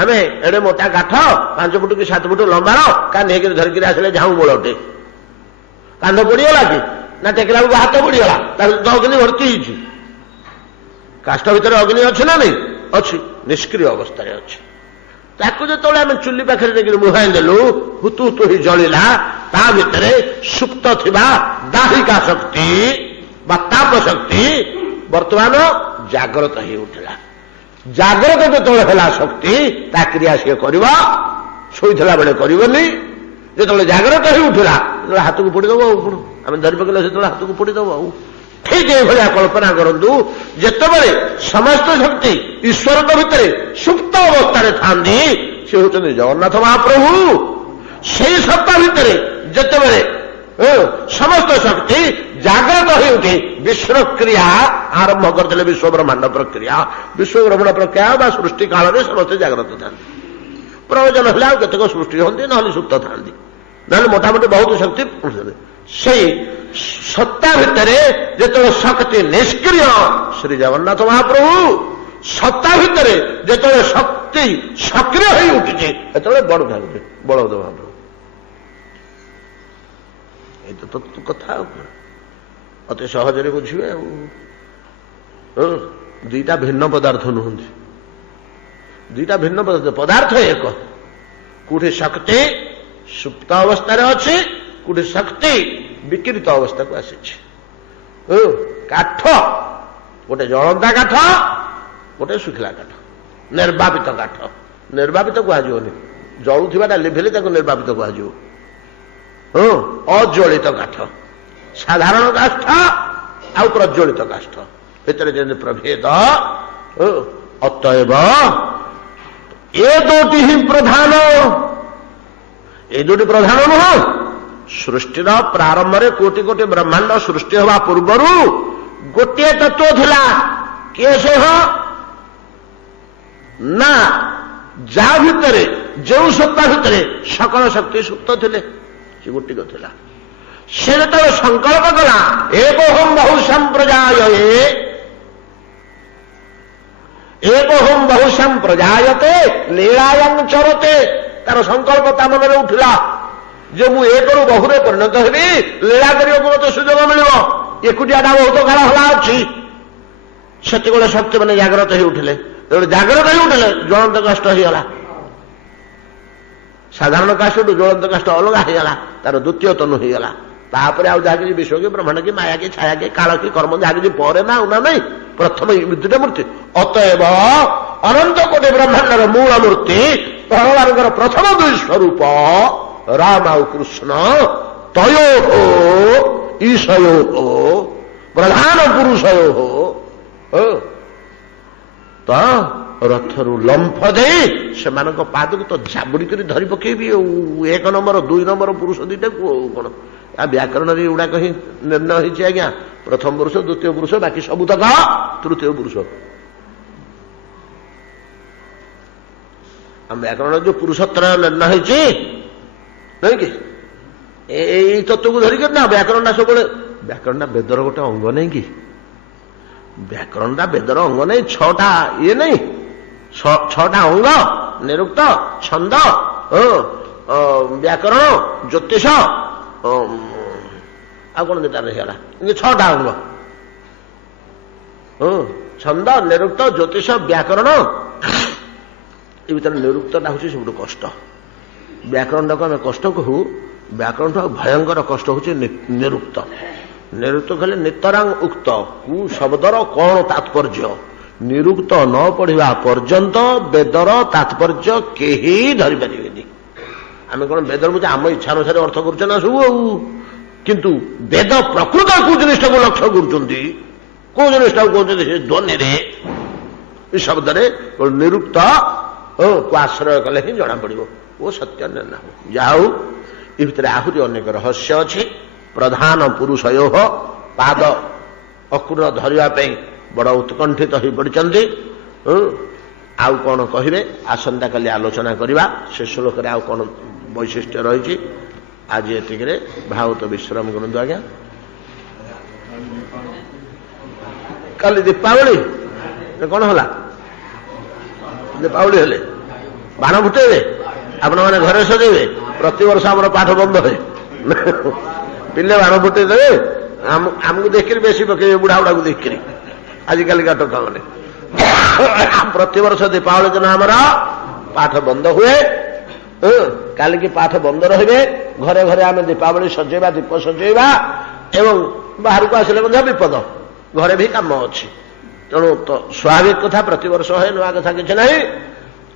ଆମେ ଏଡେ ମୋଟା କାଠ 5 ଫୁଟ କି 7 ଫୁଟ ଲମ୍ବାର କାନ୍ଧେଇକିରି ଧରିକିରି ଆସିଲେ ଝାଉଁ ବୋଳଟେ, କାନ୍ଧ ପୋଡ଼ିଗଲା କି? ନା ଟେକିଲା ବେଳକୁ ହାତ ପୋଡ଼ିଗଲା, ତା ଭିତରେ ଅଗ୍ନି ଭର୍ତ୍ତି ହେଇଛି। କାଠ ଭିତରେ ଅଗ୍ନି ଅଛି ନା ନାଇଁ? ଅଛି, ନିଷ୍କ୍ରିୟ ଅବସ୍ଥାରେ ଅଛି। ତାକୁ ଯେତେବେଳେ ଆମେ ଚୁଲି ପାଖରେ ନେଇକି ମୁହାଇ ଦେଲୁ, ହୁତୁ ହୁତୁ ହେଇ ଜଳିଲା, ତା ଭିତରେ ସୁପ୍ତ ଥିବା ଦାହିକା ଶକ୍ତି ବା ତାପ ଶକ୍ତି ବର୍ତ୍ତମାନ ଜାଗ୍ରତ ହେଇ ଉଠିଲା। ଜାଗ୍ରତ ଯେତେବେଳେ ହେଲା ଶକ୍ତି, ତା କ୍ରିୟା ସିଏ କରିବ, ଶୋଇଥିଲା ବେଳେ କରିବନି। ଯେତେବେଳେ ଜାଗ୍ରତ ହେଇ ଉଠିଲା, ଯେତେବେଳେ ହାତକୁ ପୋଡ଼ିଦବ, ଆଉ କଣ ଆମେ ଧରି ପକେଇଲେ ସେତେବେଳେ ହାତକୁ ପୋଡ଼ିଦବ। ଆଉ ଠିକ ଏଇଭଳିଆ କଳ୍ପନା କରନ୍ତୁ, ଯେତେବେଳେ ସମସ୍ତ ଶକ୍ତି ଈଶ୍ୱରଙ୍କ ଭିତରେ ସୁପ୍ତ ଅବସ୍ଥାରେ ଥାନ୍ତି, ସେ ହେଉଛନ୍ତି ଜଗନ୍ନାଥ ମହାପ୍ରଭୁ। ସେଇ ସତ୍ତା ଭିତରେ ଯେତେବେଳେ ସମସ୍ତ ଶକ୍ତି ଜାଗ୍ରତ ହେଉଠି, ବିଶ୍ୱକ୍ରିୟା ଆରମ୍ଭ କରିଦେଲେ, ବିଶ୍ୱ ବ୍ରହ୍ମାଣ୍ଡ ପ୍ରକ୍ରିୟା, ବିଶ୍ୱ ବ୍ରହ୍ମାଣ୍ଡ ପ୍ରକ୍ରିୟା ବା ସୃଷ୍ଟି କାଳରେ ସମସ୍ତେ ଜାଗ୍ରତ ଥାନ୍ତି। ପ୍ରয়োଜନ ହେଲେ ଆଉ କେତେକ ସୃଷ୍ଟି ହୁଅନ୍ତି, ନହେଲେ ସୁପ୍ତ ଥାନ୍ତି, ନହେଲେ ମୋଟାମୋଟି ବହୁତ ଶକ୍ତି। ସେଇ ସତ୍ତା ଭିତରେ ଯେତେବେଳେ ଶକ୍ତି ନିଷ୍କ୍ରିୟ, ଶ୍ରୀ ଜଗନ୍ନାଥ ମହାପ୍ରଭୁ। ସତ୍ତା ଭିତରେ ଯେତେବେଳେ ଶକ୍ତି ସକ୍ରିୟ ହେଇ ଉଠିଛି, ସେତେବେଳେ ବଡ଼ ଠାକୁର ବଳଭଦ୍ର ମହାପ୍ରଭୁ। ଏଇ ତ କଥା ଆଉ କଣ, ଅତି ସହଜରେ ବୁଝିବେ। ଆଉ ଦୁଇଟା ଭିନ୍ନ ପଦାର୍ଥ ନୁହନ୍ତି, ଦୁଇଟା ଭିନ୍ନ ପଦାର୍ଥ। ପଦାର୍ଥ ଏକ, କୋଉଠି ଶକ୍ତି ସୁପ୍ତ ଅବସ୍ଥାରେ ଅଛି, କୋଉଠି ଶକ୍ତି ବିକୃତ ଅବସ୍ଥାକୁ ଆସିଛି। କାଠ ଗୋଟେ ଜଳନ୍ତା କାଠ, ଗୋଟେ ଶୁଖିଲା କାଠ, ନିର୍ବାପିତ କାଠ। ନିର୍ବାପିତ କୁହାଯିବନି, ଜଳୁଥିବାଟା ଲିଭିଲେ ତାକୁ ନିର୍ବାପିତ କୁହାଯିବ। ଅଜ୍ୱଳିତ କାଠ, ସାଧାରଣ କାଠ ଆଉ ପ୍ରଜ୍ୱଳିତ କାଠ ଭିତରେ ଯେମିତି ପ୍ରଭେଦ। ଅତଏବ ଏ ଦୁଇଟି ହିଁ ପ୍ରଧାନ, ଏ ଦୁଇଟି ପ୍ରଧାନ ନୁହଁ, सृष्टिर प्रारंभ में कोटि कोटि ब्रह्मांड सृष्टि हवा पूर्वर गोटे तत्व थिला किए से हो ना जा भितरे जो सत्ता भितरे सकल शक्ति सुप्त थे से गोटिक थिला से जो संकल्प कला एक होम बहुश्याम प्रजाये एक होम बहुश्याम प्रजायते लीलायं चरते तार संकल्प ता मन में उठला जे मु एक बहुरे परिणत हेबी लीला करने को मत सुजोग मिल एकुटियाटा बहुत काल हला अच्छी से शक्ति मैंने जाग्रत हो उठिले जाग्रत हो उठिले ज्वलंत कष्ट होगा साधारण काष्ट ज्वलंत काष्ट अलग होगा तार द्वितीय तनु होगा तापर आउ जहाँ किसी विश्व की ब्रह्मांड की माया की छाया की काल की कर्म जहाँ किसी पर ना उना नहीं प्रथम विद्युत मूर्ति अतएव अनंत कोटि ब्रह्मांडर मूल मूर्ति भगवान प्रथम दुई स्वरूप राम आउ कृष्ण तयो हो ईशयो हो प्रधान पुरुषयो हो तो रथरु लंफ दे से पाद को तो झाबुड़ी कर धरी पकेबी एक नंबर दुई नंबर पुरुष दीटा को कौन आ व्याकरण गुड़ाक ही निर्णय हो आज्ञा प्रथम पुरुष द्वितीय पुरुष बाकी सबू तक तृतीय पुरुष व्याकरण जो पुरुषत्र निर्णय हो नहीं कि यही तत्व को धरिक ना व्याकरण सब व्याकरण वेदर गोटे अंग नहीं कि व्याकरण वेदर अंग नहीं छटा ये नहीं छटा अंग निरुक्त छंद व्याकरण ज्योतिष आ कौन देता रहीगला छटा अंग छंद निरुक्त ज्योतिष व्याकरण ये भर निरुक्तटा हूँ सब कष्ट व्याकरण को आम कष्ट कहू व्याकरण भयंकर कष्ट हूँ निरुक्त निरुक्त कहले नितरांग उक्त कु शब्दर कौन तात्पर्य निरुक्त न पढ़ा पर्यंत वेदर तात्पर्य केही धरी पारे आम कौन वेदर बुझे आम इच्छा अनुसार अर्थ कर सब किंतु वेद प्रकृत कौ जिनिस को लक्ष्य कौ जिनिस कहते ध्वनि शब्द निरुक्त को आश्रय कले ही जना पड़ो वो सत्य निर्णय जाऊ ये भितर आहरी अनेक रहस्य अच्छी प्रधान पुरुषयो पाद अकुर धरवाई बड़ उत्कंठित हो पड़ते आउ कौन कहे आसंता काली आलोचना करवा से श्लोक आउ कौन वैशिष्ट्य रही आज ये भावत विश्राम करतु आज्ञा काली दीपावली कौन है दीपावली हेले बाण फुटेबे आपण मैंने घरे सजेबे प्रति वर्ष आम पाठ बंद है पिले बाण फुटेदेवे आमको देखिए बेसी पके बुढ़ा बुढ़ा को देखिए आजिकल का टोका मैंने प्रति वर्ष दीपावली दिन आमर पाठ बंद हुए काली की पाठ बंद रहे घरे घरे आम दीपावली सजेवा दीप सजेवा एवं बाहर को आसिले विपद घरे भी काम अच्छी तेणु तो स्वाभाविक कथा प्रति वर्ष है नुआ कथा किसी ना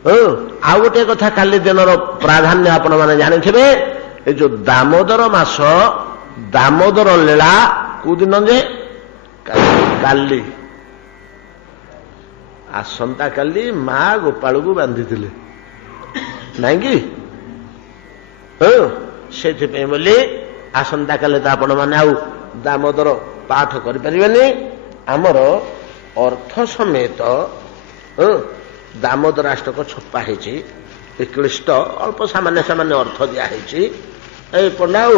आउ गोटे कथा काली दिन प्राधान्य आपण मैंने जानिथिबे ए जो दामोदर मास दामोदर लीला कौ दिन जे काली आसंता काली माँ गोपाल को बांधी नाई कि से बोली आसंता काली तो आपण मैंने आउ दामोदर पाठ करें आमर अर्थ समेत दामोदर अष्टक छपा है क्लिष्ट अल्प सामान्य सामान्य अर्थ दिखाई पंडा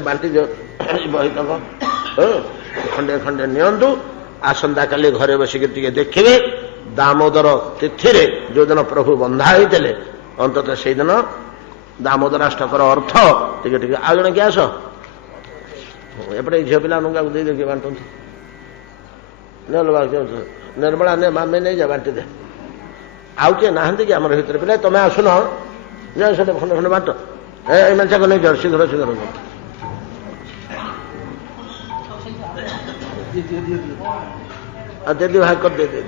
बांटी बही तक खंडे खंडे नियंतु आसंता काली घरे बसिक देखिए दामोदर तिथि जो दिन प्रभु बंधा होते अंततः से दिन दामोदर अष्टकर अर्थ टे आ जन क्या आस एपटे झील पिला दे देखिए बांटू निर्मला ने मामे नहीं जा बांटी दे आउ किए ना कि आम भर पिला तुम्हें आसुन जा खंडे खंडे बांट एमचा नहीं जाओ शीघ्र शीघ्र दीदी भाग कर दे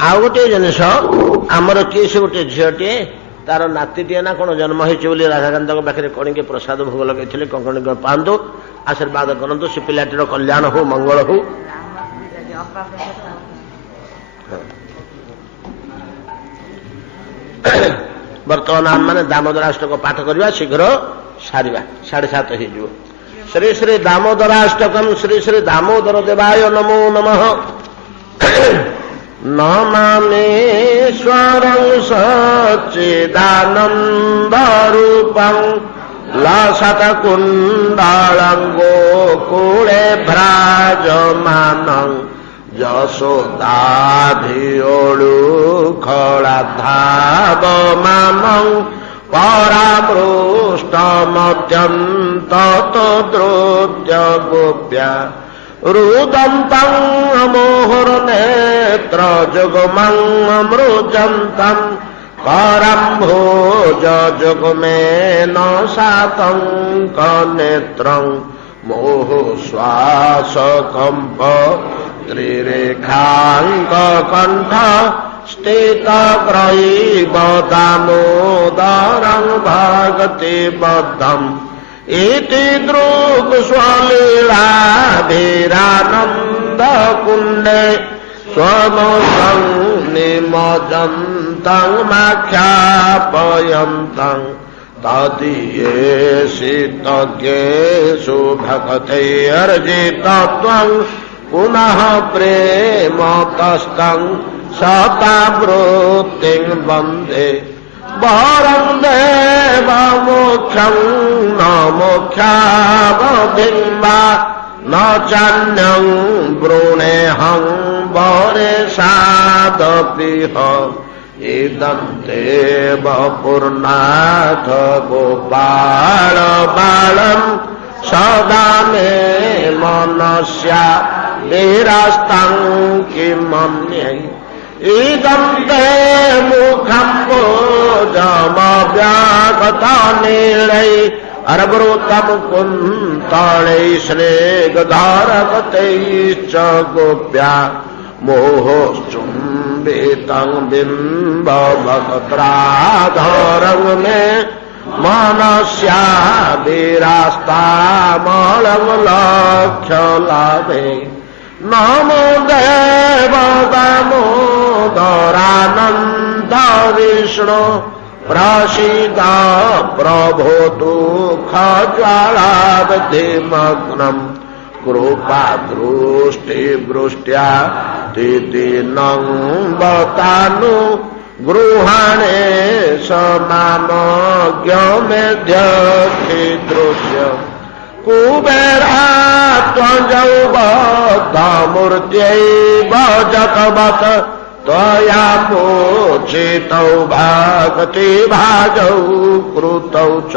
आउ गोटे जिनस आमर किए से गोटे झीटे तार नातीटे ना कौन जन्म होती राधाकांत पाखे कणिके प्रसाद भोग लगे कंकणी पातु आशीर्वाद करतु से पिलाटीर कल्याण हो मंगल हो वर्तमान नाम माने दामोदराष्टक पाठ करवा शीघ्र सारिबा 7:30 हो श्री श्री दामोदराष्टकम श्री श्री दामोदर देवाय नमो नमः नमामीश्वरं सच्चिदानंद रूपं लसत्कुण्डलं गोकुले भ्राजमानं यशोदाधियोळु खलाधावमानं परामृष्टमत्यन्ततद्रुत्य गोप्या रुदन्तं मोहरनेत्र जुगमं मृजन्तं करम्भोज जुगमेन सातङ्कनेत्रं मोहश्वासकम्प त्रिरेखाङ्ककण्ठ स्थितग्रैव दामोदरं भगतिबद्धम् इति दृग्स्वलीलाभिरानन्दकुण्डे स्वमोषं निमज्जन्तं माख्यापयन्तं तदीयेषि तज्ञेषु भक्तैरर्जितत्वं पुनः प्रेमतस्तं शतावृत्तिं वन्दे वरं देवमोक्षं न मोक्षावधिं वा न चान्यं वृणेऽहं वरेशादपिह इदं देव पूर्णाथ गोपाल बालं सदा मे मनस्या विरस्तं किमन्ये इदं ते मुखं भोजमव्यागतानीलै अर्वृतं कुन्तलै श्रेगधारकतैश्च गोप्या मोहोश्चुम्बितं बिम्बवक्त्राधरं मे मनस्या विरास्तामलं लक्ष्यलाभे नमो देव दामोदरानन्द विष्णु प्रसीद प्रभो दुःखज्वालाब्धिमग्नम् कृपादृष्टिवृष्ट्या तिदिनं बतानु गृहाणे समामज्ञमेध्यक्षिदृश्य कुबेरा त्वजौ बद्धमूर्त्यैव जगवत् त्वया मोचितौ भक्तिभाजौ कृतौ च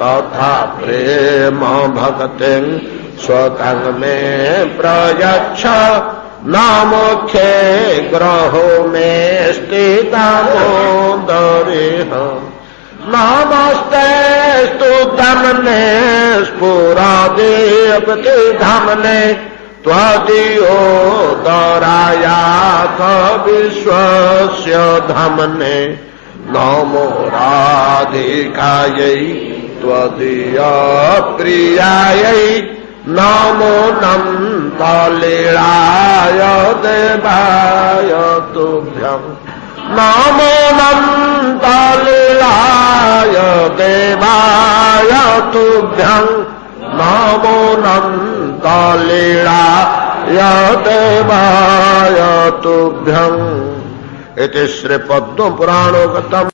तथा प्रेम भक्तिं स्वतं मे प्रयच्छ न मोक्षे ग्रहो मे स्थितमोदरेह नमस्ते स्तुतमने स्फुरदीप्ति धमने त्वदीयोदरायाथ विश्वस्य धमने नमो राधिकायै त्वदीयप्रियायै नमो नन्दलीलाय देवाय तुभ्यम् नमो नन्दलीलाय देवाय तुभ्यम् नमो नन्दलीलाय देवाय तुभ्यम् इति श्री पद्म पुराणोक्तम्।